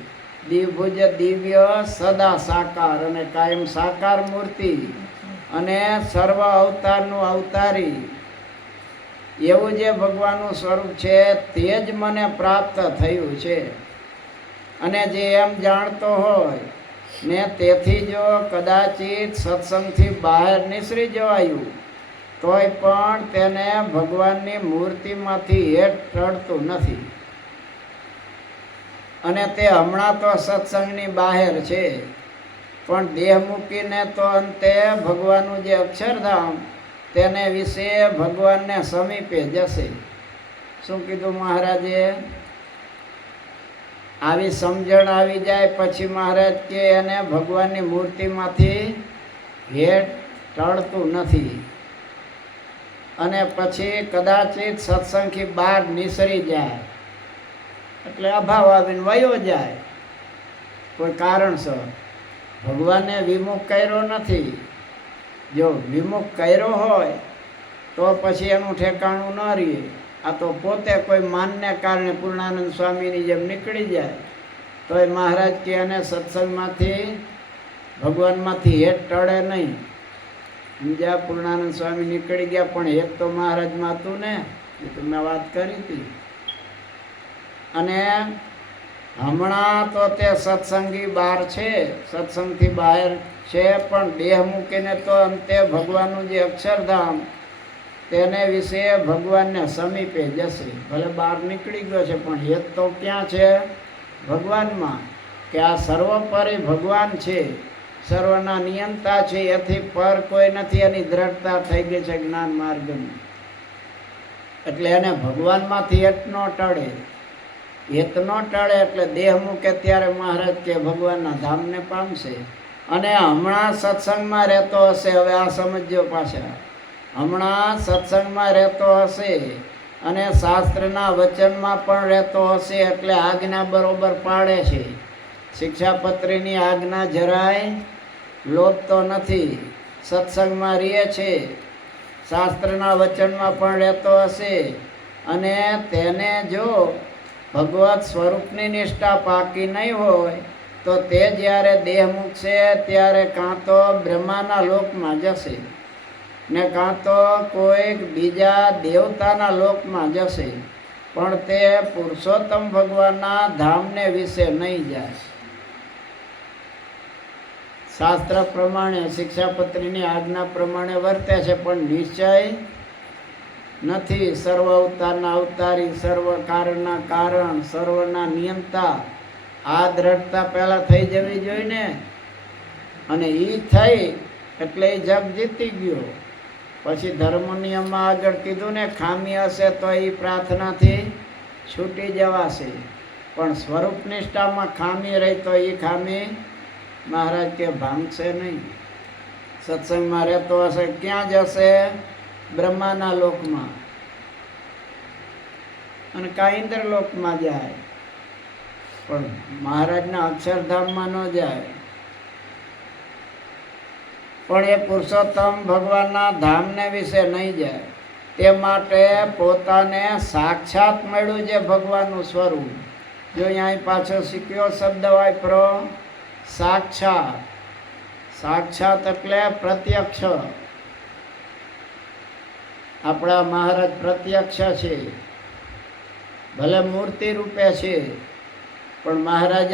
દ્વિભુજ દિવ્ય સદા સાકાર અને કાયમ સાકાર મૂર્તિ અને સર્વ અવતારનું અવતારી એવું જે ભગવાનનું સ્વરૂપ છે તે જ મને પ્રાપ્ત થયું છે. અને જે એમ જાણતો હોય ને તેથી જો કદાચિત સત્સંગથી બહાર નિસરી જવાયું તોય પણ તેને ભગવાનની મૂર્તિમાંથી હેઠ ટળતું નથી. અને તે હમણાં તો સત્સંગની બહાર છે, પણ દેહ મૂકીને તો અંતે ભગવાનનું જે અક્ષરધામ તેને વિશે ભગવાનને સમીપે જશે. શું કીધું મહારાજે? આવી સમજણ આવી જાય પછી મહારાજ કે એને ભગવાનની મૂર્તિમાંથી હેઠ ટળતું નથી. અને પછી કદાચિત સત્સંગથી બહાર નિસરી જાય એટલે અભાવ આવીને વયો જાય કોઈ કારણસર. ભગવાને વિમુખ કર્યો નથી. જો વિમુખ કર્યો હોય તો પછી એનું ઠેકાણું ન રહે. આ તો પોતે કોઈ માનને કારણે પૂર્ણાનંદ સ્વામીની જેમ નીકળી જાય તોય મહારાજ કે એને સત્સંગમાંથી ભગવાનમાંથી હેઠ ટળે નહીં. સમજ્યા? પૂર્ણાનંદ સ્વામી નીકળી ગયા પણ હેત તો મહારાજમાં હતું ને, એ તો મેં વાત કરી હતી. અને હમણાં તો તે સત્સંગી બહાર છે, સત્સંગથી બહાર છે, પણ દેહ મૂકીને તો અંતે ભગવાનનું જે અક્ષરધામ તેને વિશે ભગવાનને સમીપે જશે. ભલે બહાર નીકળી ગયો છે પણ હેત તો ક્યાં છે? ભગવાનમાં. કે આ સર્વોપરી ભગવાન છે, સર્વના નિયંતા છે, એથી પર કોઈ નથી. એની દ્રઢતા થઈ ગઈ છે જ્ઞાન માર્ગની. એટલે એને ભગવાનમાંથી હેત ન ટળે. હેત ન ટળે એટલે દેહ મૂકે ત્યારે મહારાજ કે ભગવાનના ધામને પામશે. અને હમણાં સત્સંગમાં રહેતો હશે. હવે આ સમજજો પાછા. હમણાં સત્સંગમાં રહેતો હશે અને શાસ્ત્રના વચનમાં પણ રહેતો હશે એટલે આજ્ઞા બરોબર પાડે છે. શિક્ષાપત્રીની આજ્ઞા જરાય લોટતો નથી. સત્સંગમાં રહે છે, શાસ્ત્રના વચનમાં પણ રહેતો હશે. અને તેને જો ભગવત સ્વરૂપની નિષ્ઠા પાકી નહીં હોય તો તે જ્યારે દેહ મૂકશે ત્યારે કાં તો બ્રહ્માના લોકમાં જશે ને કાં તો કોઈક બીજા દેવતાના લોકમાં જશે, પણ તે પુરુષોત્તમ ભગવાનના ધામને વિશે નહીં જાય. શાસ્ત્ર પ્રમાણે શિક્ષાપત્રીની આજ્ઞા પ્રમાણે વર્તે છે પણ નિશ્ચય નથી. સર્વ અવતારના અવતારી, સર્વ કારણના કારણ, સર્વના નિયંતા, આ દ્રઢતા પહેલાં થઈ જવી જોઈએ ને. અને એ થઈ એટલે એ જગ જીતી ગયો. પછી ધર્મ નિયમમાં આગળ કીધું ને ખામી હશે તો એ પ્રાર્થનાથી છૂટી જવાશે, પણ સ્વરૂપ નિષ્ઠામાં ખામી રહી તો એ ખામી મહારાજ કે ભાંગશે નહીં. સત્સંગમાં રહેતો હશે ક્યાં જશે? બ્રહ્માના લોકમાં. અને કાંઈ ઇન્દ્ર લોકમાં જાય પણ મહારાજના અક્ષરધામમાં ન જાય. પણ એ પુરુષોત્તમ ભગવાનના ધામને વિશે નહીં જાય. તે માટે પોતાને સાક્ષાત મળ્યું છે ભગવાનનું સ્વરૂપ. જો અહીં પાછો શીખ્યો શબ્દ વાપરો, સાક્ષાત. સાક્ષાત એટલે પ્રત્યક્ષ. આપણા મહારાજ પ્રત્યક્ષ છે, ભલે મૂર્તિ રૂપે છે, પણ મહારાજ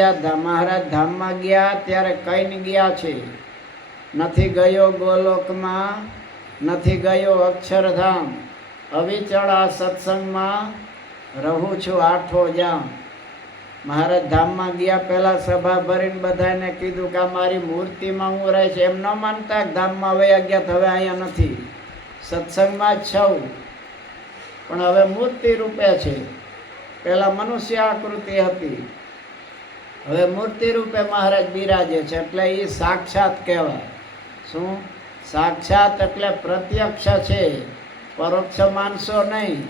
ધામમાં ગયા ત્યારે કઈને ગયા છે? નથી ગયો ગોલોકમાં, નથી ગયો અક્ષરધામ, અવિચળ આ સત્સંગમાં રહું છું આઠો જામ. મહારાજ ધામમાં ગયા પહેલા સભા ભરીને બધાને કીધું કે આ મારી મૂર્તિમાં હું રહે છે. એમ ન માનતા ધામમાં વયા ગયા, હવે અહીંયા નથી, સત્સંગમાં જ છું, પણ હવે મૂર્તિ રૂપે છે. પહેલા મનુષ્ય આકૃતિ હતી, હવે મૂર્તિ રૂપે મહારાજ બિરાજે છે, એટલે એ સાક્ષાત કહેવાય. શું? સાક્ષાત એટલે પ્રત્યક્ષ છે, પરોક્ષ માનશો નહીં.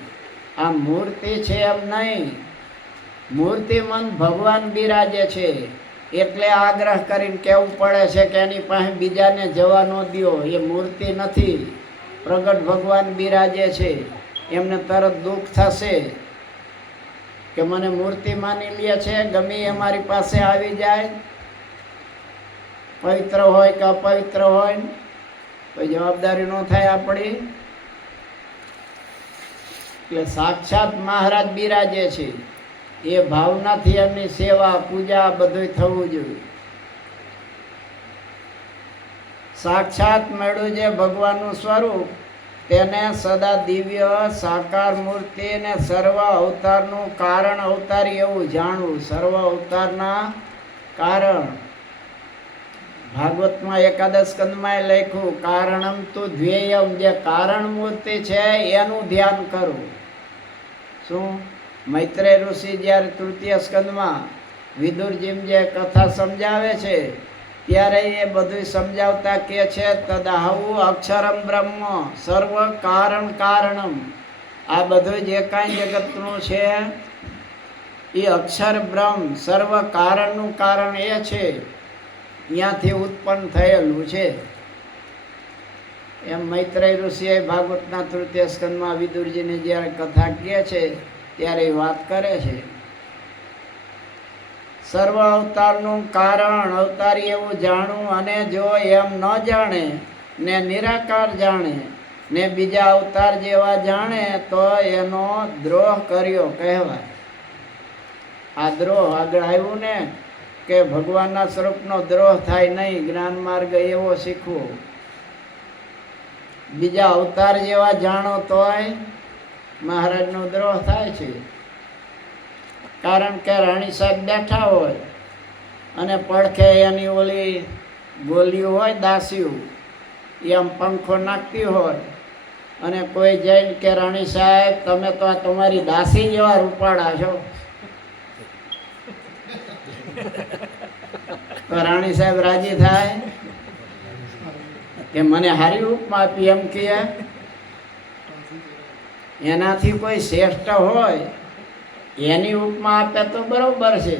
આ મૂર્તિ છે એમ નહીં, મૂર્તિમંત ભગવાન બિરાજે છે, એટલે આગ્રહ કરીને કહેવું પડે છે કે એની પાસે બીજાને જવા ન દ્યો. એ મૂર્તિ નથી, પ્રગટ ભગવાન બિરાજે છે. એમને તરત દુઃખ થશે કે મને મૂર્તિ માની લે છે, ગમે અમારી પાસે આવી જાય, પવિત્ર હોય કે અપવિત્ર હોય, કોઈ જવાબદારી ન થાય આપણી. એટલે સાક્ષાત મહારાજ બિરાજે છે, એ ભાવનાથી એમની સેવા પૂજા બધું થવું જોઈએ. સાક્ષાત મળ્યું છે ભગવાનનું સ્વરૂપ, તેને સદા દિવ્ય સાકાર મૂર્તિ ને સર્વ અવતારનું કારણ અવતારી એવું જાણવું. સર્વ અવતારના કારણ ભાગવતમાં એકાદશ સ્કંદમાં લખ્યું, કારણમ તુ ધ્યેયમ, જે કારણ મૂર્તિ છે એનું ધ્યાન કરવું. શું? મૈત્રેય ઋષિ જ્યારે તૃતીય સ્કંદમાં વિદુરજી જે કથા સમજાવે છે ત્યારે એ બધું સમજાવતા કે છે, તદાહુ અક્ષરમ બ્રહ્મ સર્વ કારણ કારણમ. આ બધું જે કાંઈ જગતનું છે એ અક્ષર બ્રહ્મ સર્વ કારણનું કારણ એ છે, ત્યાંથી ઉત્પન્ન થયેલું છે. એમ મૈત્રેય ઋષિએ ભાગવતના તૃતીય સ્કંદમાં વિદુરજીને જ્યારે કથા કહે છે ત્યારે એ વાત કરે છે. સર્વ અવતારનું કારણ અવતારી એવું જાણવું, અને જો એમ ન જાણે ને નિરાકાર જાણે ને બીજા અવતાર જેવા જાણે તો એનો દ્રોહ કર્યો કહેવાય. આ દ્રોહ આગળ આવ્યું ને કે ભગવાનના સ્વરૂપનો દ્રોહ થાય નહીં, જ્ઞાન માર્ગ એવો શીખવો. બીજા અવતાર જેવા જાણો તોય મહારાજનો દ્રોહ થાય છે. કારણ કે રાણી સાહેબ બેઠા હોય અને પડખે એની ઓલી ગોલીઓ હોય દાસીઓ, એમ પંખો નાખતી હોય, અને કોઈ જઈને કે રાણી સાહેબ તમે તો આ તમારી દાસી જેવા રૂપાળા છો, તો રાણી સાહેબ રાજી થાય કે મને હારી ઉપમા આપી, એમ કે એનાથી કોઈ શ્રેષ્ઠ હોય એની ઉપમા આપે તો બરોબર છે,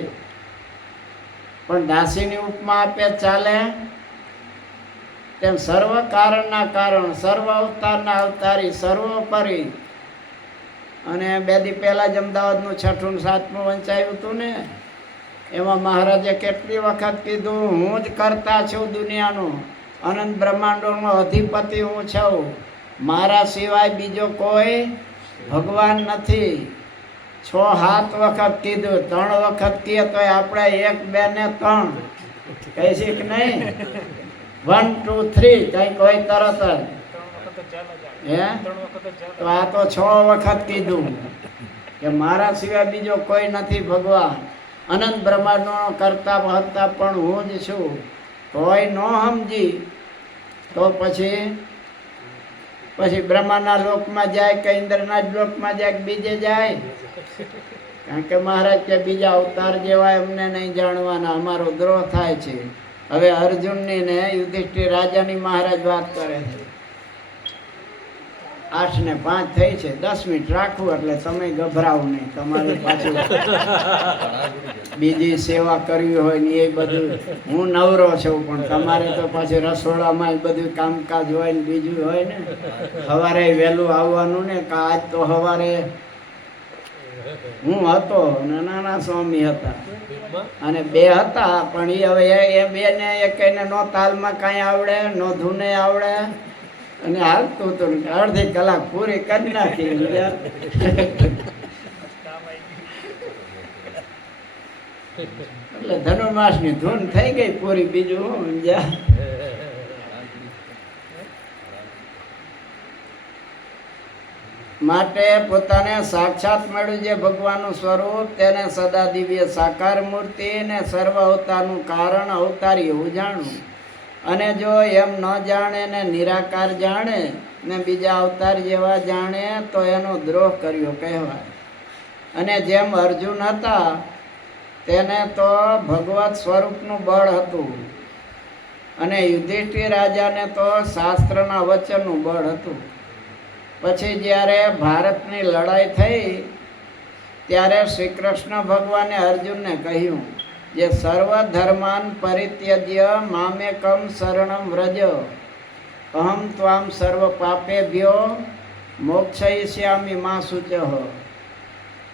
પણ દાસીની ઉપમા આપે ચાલે? તેમ સર્વ કારણના કારણ, સર્વ અવતારના અવતારી, સર્વોપરી. અને બે દી પહેલા જ અમદાવાદનું 6ઠું ને 7મું વંચાયું હતું ને, એમાં મહારાજે કેટલી વખત કીધું, હું જ કરતા છું દુનિયાનું, અનંત બ્રહ્માંડોનો અધિપતિ હું છું, મારા સિવાય બીજો કોઈ ભગવાન નથી. 6-7 વખત કીધું, 3 વખત કહીએ તો આપણે 1, 2 ને 3 કહી છે કે નહીં? 1, 2, 3 કઈ કોઈ તરત જ હે? તો આ તો 6 વખત કીધું કે મારા સિવાય બીજો કોઈ નથી ભગવાન, અનંત બ્રહ્માંડનો કરતા હરતા પણ હું જ છું. કોઈ ન સમજી તો પછી બ્રહ્માના લોકમાં જાય કે ઇન્દ્રના જ લોકમાં જાય કે બીજે જાય? કારણ કે મહારાજ કે બીજા અવતાર જેવા એમને નહીં જાણવાના, અમારો દ્રોહ થાય છે. હવે અર્જુનની ને યુધિષ્ઠિર રાજાની મહારાજ વાત કરે છે. 8 ને 5 થઈ છે, 10 મિનિટ રાખવું એટલે તમે ગભરાવો નહીં, તમારે પાછું બીજી સેવા કરવી હોય ને એ બધું હું નવરો છું, પણ તમારે તો પાછી રસોડામાં બધું કામકાજ હોય ને બીજું હોય ને. સવારે વહેલું આવવાનું ને, કે આજ તો સવારે હું હતો ને નાના સ્વામી હતા અને બે હતા, પણ એ હવે એ બે ને એકને નો તાલમાં કાંઈ આવડે, નો ધૂને આવડે અને હાલતું હતું. અડધી કલાક પૂરી કરી નાખી. એટલે ધનુર્માસ ની ધૂન થઈ ગઈ પૂરી, બીજું હું સમજ્યા. માટે પોતાને સાક્ષાત મળ્યું જે ભગવાનનું સ્વરૂપ, તેને સદા દિવ્ય સાકાર મૂર્તિ ને સર્વ અવતારનું કારણ અવતારી એવું જાણવું. અને જો એમ ન જાણે ને નિરાકાર જાણે ને બીજા અવતાર જેવા જાણે તો એનો દ્રોહ કર્યો કહેવાય. અને જેમ અર્જુન હતા તેને તો ભગવત સ્વરૂપનું બળ હતું, અને યુધિષ્ઠિર રાજાને તો શાસ્ત્રના વચનનું બળ હતું. પછી જ્યારે ભારતની લડાઈ થઈ ત્યારે શ્રી કૃષ્ણ ભગવાને અર્જુનને કહ્યું, જે સર્વ ધર્માન પરિત્યજ્ય મામેકમ શરણમ વ્રજ અહમ ત્વામ સર્વ પાપેભ્યો મોક્ષયિષ્યામિ મા શુચઃ.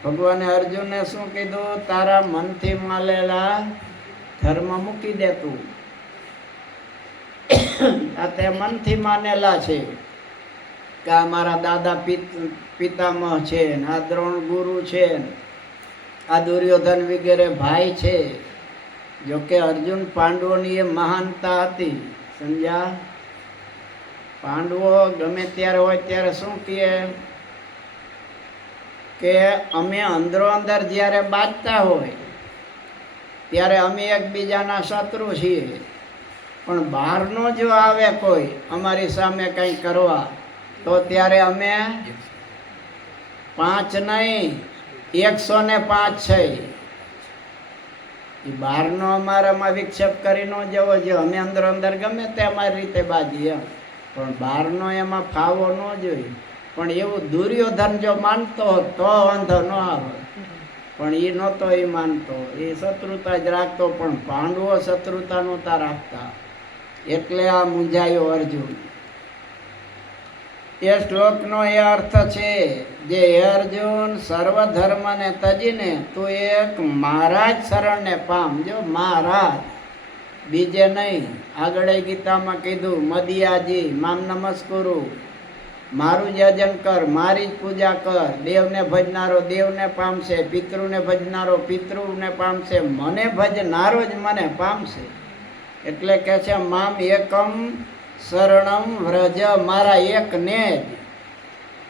ભગવાને અર્જુનને શું કીધું? તારા મનથી માલેલા ધર્મ મૂકી દે તું. આ તે મનથી માનેલા છે કે આ મારા દાદા પિતામહ છે, આ દ્રોણ ગુરુ છે, આ દુર્યોધન વગેરે ભાઈ છે. જોકે અર્જુન પાંડવોની એ મહાનતા હતી, સમજ્યા. પાંડવો ગમે ત્યારે હોય ત્યારે શું કહે કે અમે અંદરો અંદર જ્યારે બાજતા હોય ત્યારે અમે એકબીજાના શત્રુ છીએ, પણ બહારનો જો આવે કોઈ અમારી સામે કંઈ કરવા તો ત્યારે અમે 5 નહીં 105 છે. એ બહારનો અમારામાં વિક્ષેપ કરી ન જવો જોઈએ. અમે અંદર અંદર ગમે તે અમારી રીતે બાજીએ, પણ બહારનો એમાં ફાવો ન જોઈએ. પણ એવું દુર્યોધન જો માનતો તો વાંધો ન આવે, પણ એ નહોતો એ માનતો, એ શત્રુતા જ રાખતો. પણ પાંડવો શત્રુતા નહોતા રાખતા, એટલે આ મૂંઝાયો અર્જુન. એ શ્લોકનો એ અર્થ છે, જે અર્જુન સર્વ ધર્મને તજીને તું એક મારા જ શરણને પામ. જો મહારાજ, બીજે નહીં. આગળ ગીતામાં કીધું, મદિયાજી મામ નમસ્કુરુ, મારું જ યજન કર, મારી જ પૂજા કર. દેવને ભજનારો દેવને પામશે, પિતૃને ભજનારો પિતૃને પામશે, મને ભજનારો જ મને પામશે. એટલે કે છે મામ એકમ શરણમ વ્રજ, મારા એકને જ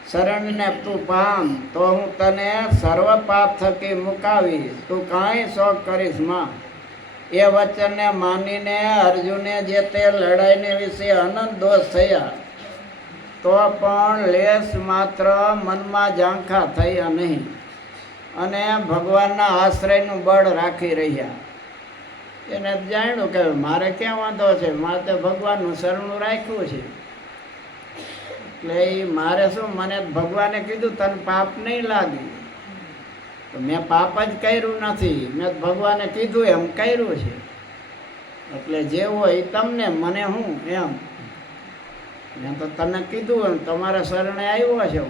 શરણને તું પામ તો હું તને સર્વ પાપ થકી મુકાવીશ, તું કાંઈ શોખ કરીશ માં. એ વચનને માનીને અર્જુને જે તે લડાઈને વિશે અનંત દોષ થયા, તો પણ લેશ માત્ર મનમાં ઝાંખા થયા નહીં, અને ભગવાનના આશ્રયનું બળ રાખી રહ્યા. એને જાણ્યું કે મારે ક્યાં વાંધો છે, મારે તો ભગવાનનું શરણું રાખ્યું છે. એટલે એ મારે શું, મને ભગવાને કીધું તને પાપ નહીં લાગે, તો મેં પાપ જ કર્યું નથી, મેં ભગવાને કીધું એમ કર્યું છે. એટલે જે હોય તમને, મને હું એમ. મેં તો તને કીધું એમ તમારા શરણે આવ્યો છે,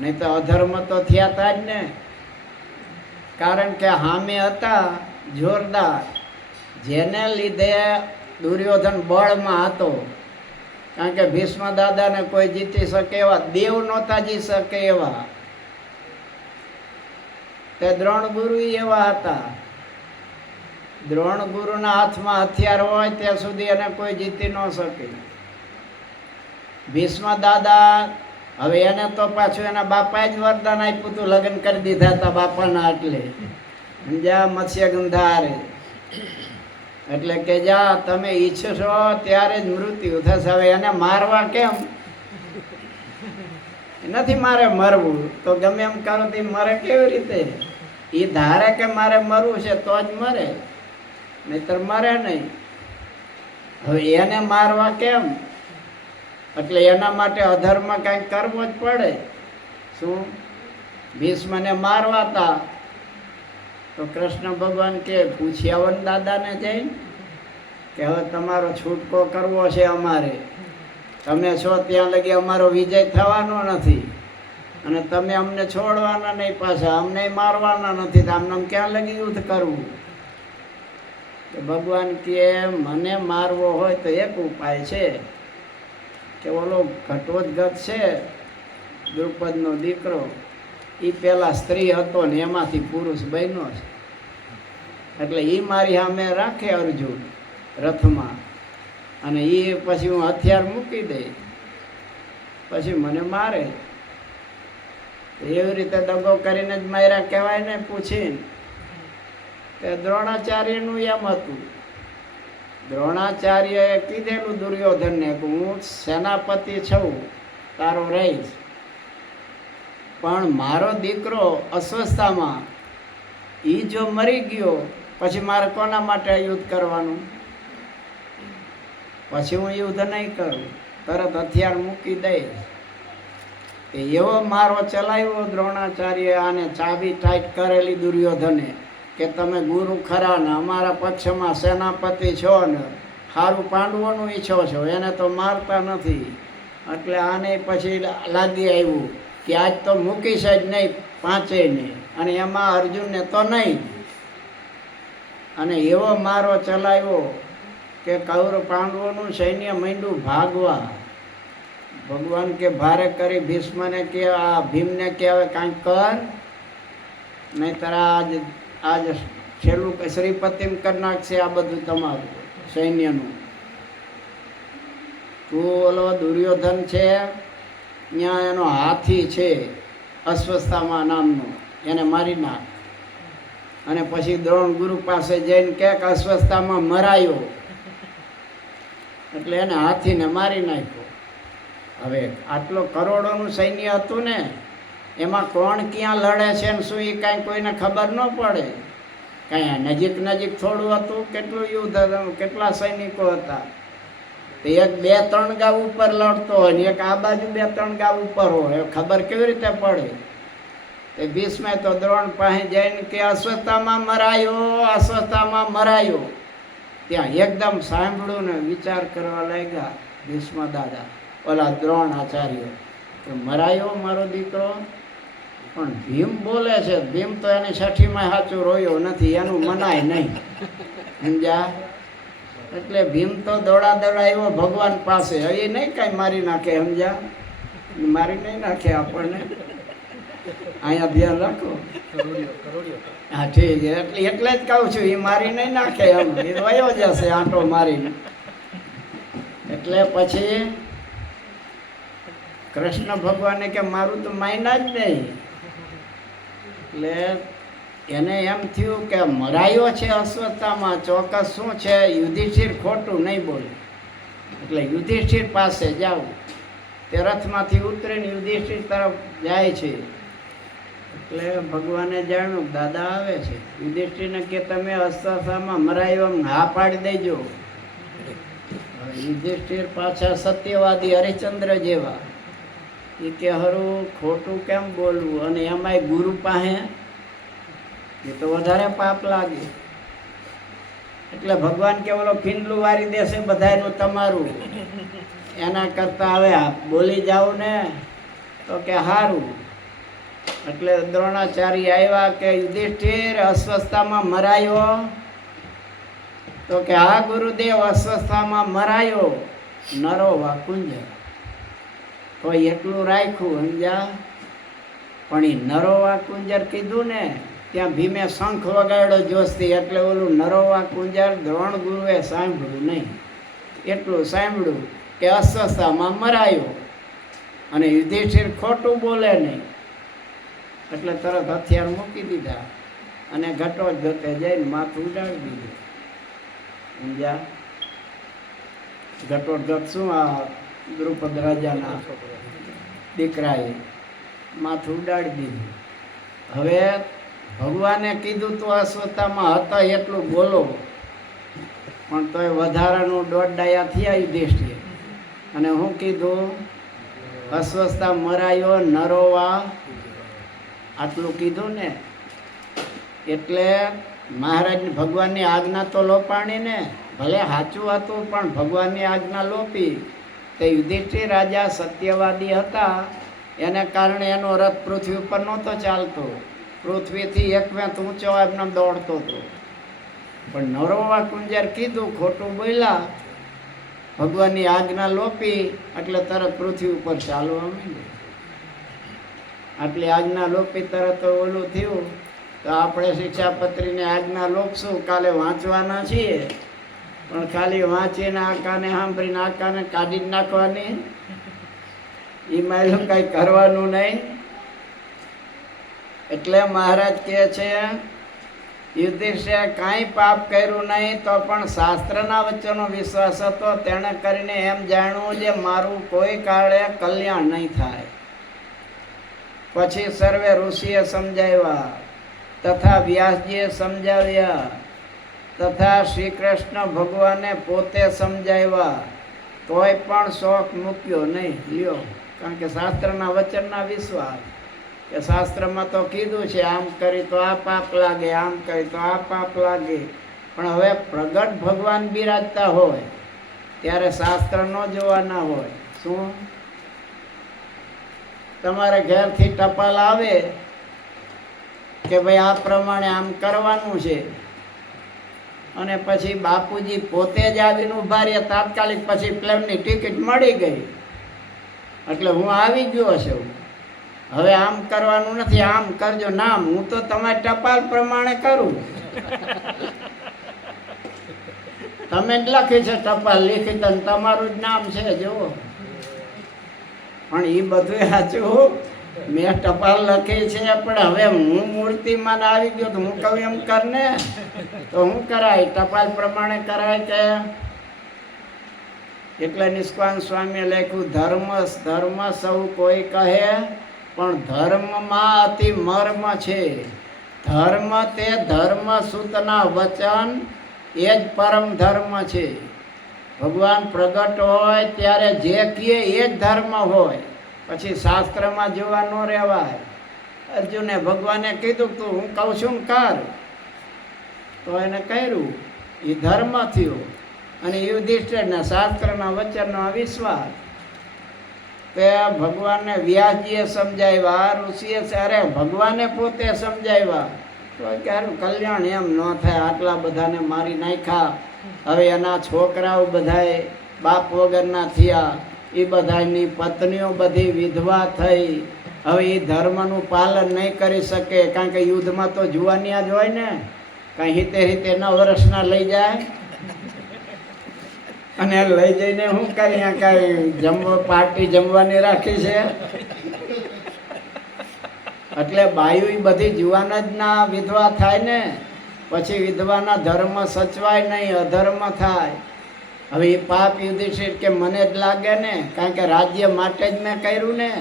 નહીં તો અધર્મ તો થયા હતા જ ને. કારણ કે હામે હતા જોરદાર, જેને લીધે દુર્યોધન બળમાં હતો. કારણ કે ભીષ્મ દાદાને કોઈ જીતી શકે એવા, દેવ નહોતા જીતી શકે એવા, તે દ્રોણ ગુરુ એવા હતા. દ્રોણ ગુરુના હાથમાં હથિયાર હોય ત્યાં સુધી એને કોઈ જીતી ન શકે. ભીષ્મ દાદા, હવે એને તો પાછું એના બાપાએ જ વરદાન આપ્યું હતું, લગ્ન કરી દીધા હતા બાપાના. એટલે સમજ્યા, મત્સ્યગંધારે. એટલે કે જા તમે ઈચ્છો છો ત્યારે જ મૃત્યુ થશે. હવે એને મારવા કેમ નથી, મારે મરવું તો ગમે એમ કરો તો મરે કેવી રીતે? એ ધારે કે મારે મરવું છે તો જ મરે, નહીતર મરે નહીં. હવે એને મારવા કેમ? એટલે એના માટે અધર્મ કંઈક કરવો જ પડે. શું? ભીષ્મને મારવા હતા તો કૃષ્ણ ભગવાન કે પૂછી આવો ને દાદાને જઈને કે હવે તમારો છૂટકો કરવો છે અમારે, તમે છો ત્યાં લગી અમારો વિજય થવાનો નથી અને તમે અમને છોડવાના નહીં, પાછા અમને મારવાના નથી, તો આમને ક્યાં લગી યુદ્ધ કરવું? તો ભગવાન કે મને મારવો હોય તો એક ઉપાય છે કે ઓલો ઘટોત્કચ છે દ્રુપદનો દીકરો, એ પેલા સ્ત્રી હતો ને એમાંથી પુરુષ બન્યો છે, એટલે એ મારી સામે રાખે અર્જુન રથમાં, અને એ પછી હું હથિયાર મૂકી દઈ, પછી મને મારે. એવી રીતે દગો કરીને જ માર્યા કહેવાય ને. પૂછીને કે દ્રોણાચાર્યનું એમ હતું, દ્રોણાચાર્યએ કીધેલું દુર્યોધનને કે હું સેનાપતિ છું, તારો રહીશ, પણ મારો દીકરો અસ્વસ્થતામાં એ જો મરી ગયો પછી મારે કોના માટે યુદ્ધ કરવાનું? પછી હું યુદ્ધ નહીં કરું, તરત હથિયાર મૂકી દઈશ. એવો મારો ચલાવ્યો દ્રોણાચાર્ય, આને ચાબી ટાઈટ કરેલી દુર્યોધને કે તમે ગુરુ ખરા ને અમારા પક્ષમાં સેનાપતિ છો ને સારું પાંડવોનું ઈચ્છો છો, એને તો મારતા નથી. એટલે આને પછી લાગી આવ્યું કે આજ તો મૂકીશ જ નહીં પાંચેયને, અને એમાં અર્જુનને તો નહીં. અને એવો મારો ચલાવ્યો કે કૌરવ પાંડવોનું સૈન્ય માંડ્યું ભાગવા. ભગવાન કે ભારે કરી ભીષ્મને કે આ ભીમને કે હવે કાંઈક કર, નહીંતર આજ છેલ્લું શ્રીપતિમ કરી નાખશે આ બધું તમારું સૈન્યનું. તું ઓલો દુર્યોધન છે ત્યાં એનો હાથી છે અસ્વસ્થામાં નામનો, એને મારી નાખ. અને પછી દ્રોણ ગુરુ પાસે જઈને કે અસ્વસ્થામાં મરાયો, એટલે એને હાથીને મારી નાખ્યો. હવે આટલો કરોડોનું સૈન્ય હતું ને, એમાં કોણ ક્યાં લડે છે ને શું એ કાંઈ કોઈને ખબર ન પડે. કાંઈ નજીક નજીક થોડું હતું, કેટલું યુદ્ધ હતું, કેટલા સૈનિકો હતા. એક 2-3 ગાવ ઉપર લડતો હોય ને એક આ બાજુ 2-3 ગાવ ઉપર હોય, ખબર કેવી રીતે પડે? એ ભીષ્મે તો દ્રોણ પાસે જઈને કે અસ્વસ્થતામાં મરાયો, અસ્વસ્થતામાં મરાયો. ત્યાં એકદમ સાંભળ્યું ને વિચાર કરવા લાગ્યા ભીષ્મ દાદા, ઓલા દ્રોણાચાર્ય, કે મરાયો મારો દીકરો. પણ ભીમ બોલે છે, ભીમ તો એની છઠ્ઠીમાં સાચું રોયો નથી, એનું મનાય નહીં, સમજ્યા? એટલે ભીમ તો દોડા આવ્યો ભગવાન પાસે, એ નહીં કાંઈ મારી નાખે, સમજ્યા? મારી નહીં નાખે આપણને, અહીંયા ધ્યાન રાખો. હા ઠીક છે, એટલે જ કહું છું, એ મારી નહીં નાખે, એમ એ વયો જશે આંટો મારીને. એટલે પછી કૃષ્ણ ભગવાને કે મારું તો માયના જ નહીં. એટલે એને એમ થયું કે મરાયો છે અસ્વસ્થતામાં, ચોક્કસ શું છે, યુધિષ્ઠિર ખોટું નહીં બોલે. એટલે યુધિષ્ઠિર પાસે જાઓ. તે રથમાંથી ઉતરીને યુધિષ્ઠિર તરફ જાય છે. એટલે ભગવાને જાણ્યું દાદા આવે છે. યુધિષ્ઠિરને કે તમે અસ્વસ્થતામાં મરાયો એમ હા પાડી દેજો. યુધિષ્ઠિર પાછા સત્યવાદી હરિશ્ચંદ્ર જેવા, એ કે હરું ખોટું કેમ બોલવું, અને એમાંય ગુરુ પાસે, એ તો વધારે પાપ લાગે. એટલે ભગવાન કે ઓલો ફીંડલું વારી દેશે બધાનું તમારું, એના કરતાં હવે બોલી જાઓ ને તો કે સારું. એટલે દ્રોણાચાર્ય આવ્યા કે યુધિષ્ઠિર અસ્વસ્થતામાં મરાયો? તો કે હા ગુરુદેવ, અસ્વસ્થતામાં મરાયો, નરો વાકુંજ. તો એટલું રાખ્યું, સમજ્યા? પણ એ નરોવા કુંજર કીધું ને, ત્યાં ભીમે શંખ વગાડ્યો જોશથી, એટલે ઓલું નરોવા કુંજર દ્રોણ ગુરુએ સાંભળ્યું નહીં. એટલું સાંભળ્યું કે અસ્વસ્થતામાં મરાયો, અને યુધિષ્ઠિર ખોટું બોલે નહીં. એટલે તરત હથિયાર મૂકી દીધા અને ઘટોત્કચે જઈને માથું ઉડાડી દીધું, સમજ્યા? ઘટોત્કચ શું આ દ્રુપદ રાજાના દીકરાએ માથું ઉડાડી દીધું. હવે ભગવાને કીધું તો અસ્વસ્થતામાં હતા એટલું બોલો, પણ તોય વધારાનું 1.5 ડાયા થયા યુધિષ્ઠિર. અને હું કીધું અસ્વસ્થતા મરાયો નરોવા, આટલું કીધું ને. એટલે મહારાજની ભગવાનની આજ્ઞા તો લોપાણી ને, ભલે સાચું હતું પણ ભગવાનની આજ્ઞા લોપી. તે યુધિષ્ઠિર રાજા સત્યવાદી હતા, એને કારણે એનો રથ પૃથ્વી ઉપર નહોતો ચાલતો, પૃથ્વીથી એક વેંત ઊંચો એમને દોડતો હતો. પણ નરોવા કુંજર કીધું, ખોટું બોલ્યા, ભગવાનની આજ્ઞા લોપી એટલે તરત પૃથ્વી ઉપર ચાલવા માંડ્યું. આટલી આજ્ઞા લોપી તરત ઓલું થયું. તો આપણે શિક્ષાપત્રીને આજ્ઞા લોપશું, કાલે વાંચવાના છીએ, પણ ખાલી વાંચીને આ કાને સાંભળીને આ કાને કાઢી જ નાખવાની, એમાં એનું કંઈ કરવાનું નહીં. એટલે મહારાજ કહે છે, યુધિષ્ઠિરે કાંઈ પાપ કર્યું નહીં તો પણ શાસ્ત્રના વચનનો વિશ્વાસ હતો. તેણે કરીને એમ જાણવું જે મારું કોઈ કાળે કલ્યાણ નહીં થાય. પછી સર્વે ઋષિએ સમજાવ્યા, તથા વ્યાસજીએ સમજાવ્યા, તથા શ્રી કૃષ્ણ ભગવાને પોતે સમજાવ્યા, તોય પણ શોખ મૂક્યો નહીં. લ્યો, કારણ કે શાસ્ત્રના વચનના વિશ્વાસ, કે શાસ્ત્રમાં તો કીધું છે આમ કરી તો આ પાપ લાગે, આમ કરી તો આ પાપ લાગે. પણ હવે પ્રગટ ભગવાન બિરાજતા હોય ત્યારે શાસ્ત્ર ન જોવાના હોય. શું તમારે ઘેરથી ટપાલ આવે કે ભાઈ આ પ્રમાણે આમ કરવાનું છે, અને પછી બાપુજી પોતે જ આવીને ઉભા રહ્યા તાત્કાલિક, પછી પ્લેનની ટિકિટ મળી ગઈ એટલે હું આવી ગયો છું, હવે આમ કરવાનું નથી, આમ કરજો. નામ હું તો તમારે ટપાલ પ્રમાણે કરું, તમે જ લખી છે ટપાલ લીખી, તો તમારું જ નામ છે જુઓ. પણ એ બધું સાચું, મેં ટપાલ લખી છે, પણ હવે હું મૂર્તિમાં આવી ગયો તો હું કહું એમ કર ને, તો હું કરાય ટપાલ પ્રમાણે કરાય કે. એટલે નિષ્કાન સ્વામીએ લખ્યું, ધર્મ સૌ કોઈ કહે પણ ધર્મમાં અતિ મર્મ છે. ધર્મ તે ધર્મ સૂતના વચન એ જ પરમ ધર્મ છે. ભગવાન પ્રગટ હોય ત્યારે જે કહે એ જ ધર્મ હોય, પછી શાસ્ત્રમાં જોવા ન રહેવાય. અર્જુને ભગવાને કીધું તું હું કહું છું ને કર, તો એને કર્યું, એ ધર્મ થયો. અને યુધિષ્ઠિરના શાસ્ત્રના વચનનો વિશ્વાસ. તે ભગવાનને વ્યાસજીએ સમજાવ્યા, ઋષિએ અરે ભગવાને પોતે સમજાવ્યા, તો ક્યારું કલ્યાણ એમ ન થાય, આટલા બધાને મારી નાખ્યા, હવે એના છોકરાઓ બધાએ બાપ વગરના થયા, એ બધાની પત્નીઓ બધી વિધવા થઈ, હવે એ ધર્મનું પાલન નહીં કરી શકે, કારણ કે યુદ્ધમાં તો જુવાનિયા જ હોય ને, કાંઈ હિતે 9 વર્ષના લઈ જાય, અને લઈ જઈને શું કરી, કાંઈ પાર્ટી જમવાની રાખી છે. એટલે બાયુ બધી જુવાન જ ના વિધવા થાય ને, પછી વિધવાના ધર્મ સચવાય નહીં, અધર્મ થાય. હવે એ પાપ યુધિષ્ઠિર કે મને જ લાગે ને, કારણ કે રાજ્ય માટે જ મેં કર્યું ને.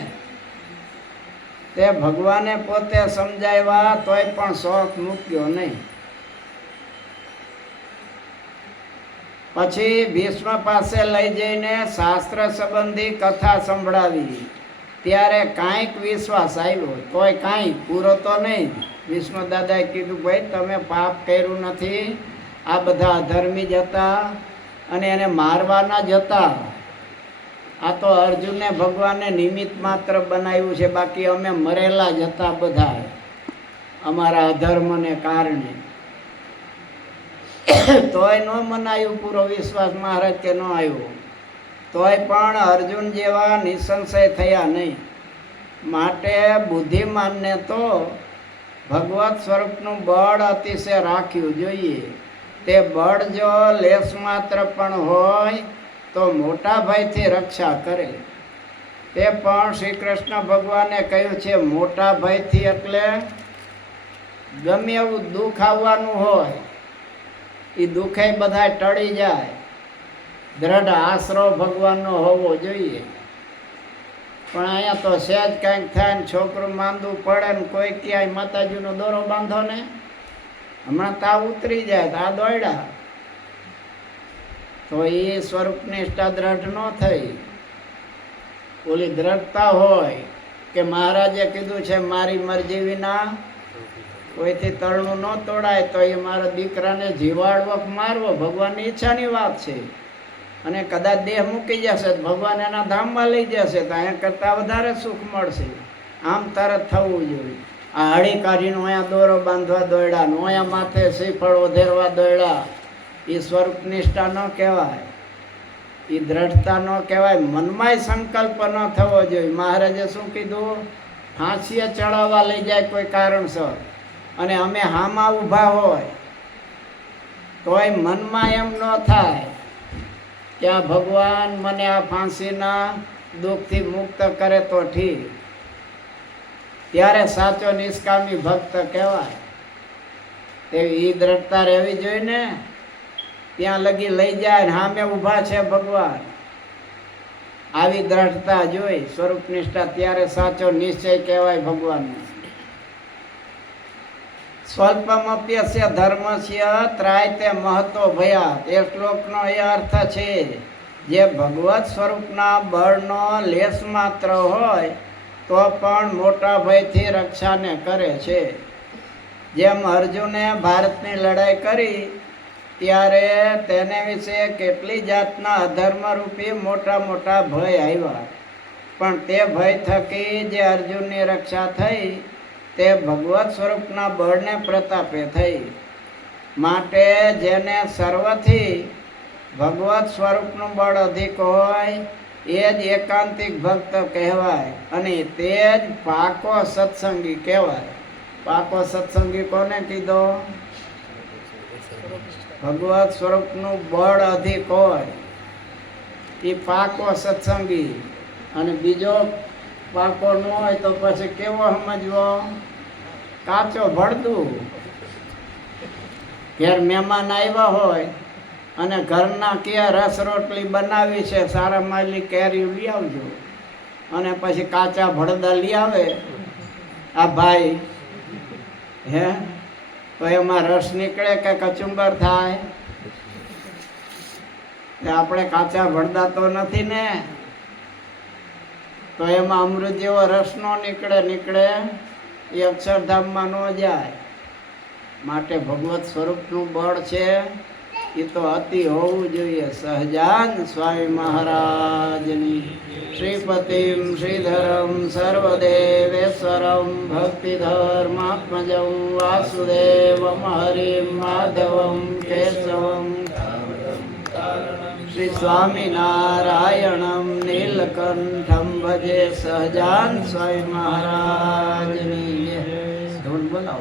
તે ભગવાને પોતે સમજાવ્યા, તોય પણ શોખ મૂક્યો નહીં. પછી ભીષ્મ પાસે લઈ જઈને શાસ્ત્ર સંબંધી કથા સંભળાવી, ત્યારે કાંઈક વિશ્વાસ આવ્યો, તોય કાંઈ પૂરો તો નહીં. ભીષ્મ દાદાએ કીધું, ભાઈ તમે પાપ કર્યું નથી, આ બધા અધર્મી જ હતા અને એને મારવાના જ હતા. આ તો અર્જુનને ભગવાને નિમિત્ત માત્ર બનાવ્યું છે, બાકી અમે મરેલા જ હતા બધા અમારા અધર્મને કારણે. તોય ન મનાયું, પૂરો વિશ્વાસ મહારાજ કે ન આવ્યો. તોય પણ અર્જુન જેવા નિસંશય થયા નહીં. માટે બુદ્ધિમાનને તો ભગવત સ્વરૂપનું બળ અતિશય રાખ્યું જોઈએ. તે બળ જો લેશ માત્ર પણ હોય તો મોટા ભાઈથી રક્ષા કરે. તે પણ શ્રી કૃષ્ણ ભગવાને કહ્યું છે, મોટા ભાઈથી એટલે ગમે એવું દુઃખ આવવાનું હોય એ દુઃખે બધા ટળી જાય. દ્રઢ આશરો ભગવાનનો હોવો જોઈએ. પણ અહીંયા તો સહેજ કાંઈક થાય ને છોકરું માંદું પડે ને કોઈ ક્યાંય માતાજીનો દોરો બાંધો ને હમણાં તાવ ઉતરી જાય તો આ દોડ્યા, તો એ સ્વરૂપની નિષ્ઠા દ્રઢ ન થઈ. ઓલી દ્રઢતા હોય કે મહારાજે કીધું છે મારી મરજી વિના કોઈથી તળનું ન તોડાય તો એ મારા દીકરાને જીવાડવો કે મારવો ભગવાનની ઈચ્છાની વાત છે. અને કદાચ દેહ મૂકી જશે તો ભગવાન એના ધામમાં લઈ જશે તો અહીંયા કરતાં વધારે સુખ મળશે. આમ તરત થવું જોઈએ. આ હળી કાઢીને અહીંયા દોરો બાંધવા દોડ્યા, અહીંયા માથે શ્રીફળ વધેરવા દોડ્યા, એ સ્વરૂપ નિષ્ઠા ન કહેવાય, એ દ્રઢતા ન કહેવાય. મનમાંય સંકલ્પ ન થવો જોઈએ. મહારાજે શું કીધું? ફાંસીએ ચડાવવા લઈ જાય કોઈ કારણસર અને અમે હામાં ઊભા હોય તોય મનમાં એમ ન થાય કે આ ભગવાન મને આ ફાંસીના દુઃખથી મુક્ત કરે તો ઠીક. ત્યારે સાચો નિષ્કામી ભક્ત કહેવાય. તેવી એ દ્રઢતા રહેવી જોઈએ ને. ત્યાં લગી લઈ જાય સામે ઊભા છે ભગવાન, આવી દ્રઢતા જોઈ સ્વરૂપ નિષ્ઠા, ત્યારે સાચો નિશ્ચય કહેવાય ભગવાનનો. સ્વલ્પમપ્યસ્ય ધર્મસ્ય ત્રાયતે મહતો ભયાત. એ શ્લોકનો એ અર્થ છે, જે ભગવત સ્વરૂપના બળનો લેશ માત્ર હોય તો પણ મોટા ભયથી રક્ષાને કરે છે. જેમ અર્જુને ભારતની લડાઈ કરી ત્યારે તેને વિશે કેટલી જાતના અધર્મરૂપી મોટા મોટા ભય આવ્યા, પણ તે ભય થકી જે અર્જુનની રક્ષા થઈ તે ભગવત સ્વરૂપના બળને પ્રતાપે થઈ. માટે જેને સર્વથી ભગવત સ્વરૂપનું બળ અધિક હોય એ જ એકાંતિક ભક્ત કહેવાય, અને તે જ પાકો સત્સંગી કહેવાય. પાકો સત્સંગી કોને કીધો? ભગવત સ્વરૂપનું બળ અધિક હોય એ પાકો સત્સંગી. અને બીજો પાકો ન હોય તો પછી કેવો સમજવો? કાચો ભળદું. ઘેર મહેમાન આવ્યા હોય અને ઘરના કે રસ રોટલી બનાવી છે, સારા માલી કેરી લઈ આવજો, અને પછી કાચા ભળદા લઈ આવે આ ભાઈ, હે તો એમાં રસ નીકળે કે કચુંબર થાય? આપણે કાચા ભળદા તો નથી ને, તો એમાં અમૃત જેવો રસ નો નીકળે એ અક્ષરધામમાં ન જાય. માટે ભગવત સ્વરૂપનું બળ છે એ તો અતિ હોવું જોઈએ. સહજાન સ્વામી મહારાજની શ્રીપતિમ શ્રીધરમ સર્વદેવેશ્વરમ ભક્તિધર્માત્મજં વાસુદેવમ હરિમ માધવમ કેશવમ શ્રી સ્વામિનારાયણમ નીલકંઠમ ભજે. સહજાન સ્વામી મહારાજની ધૂન બોલાવો.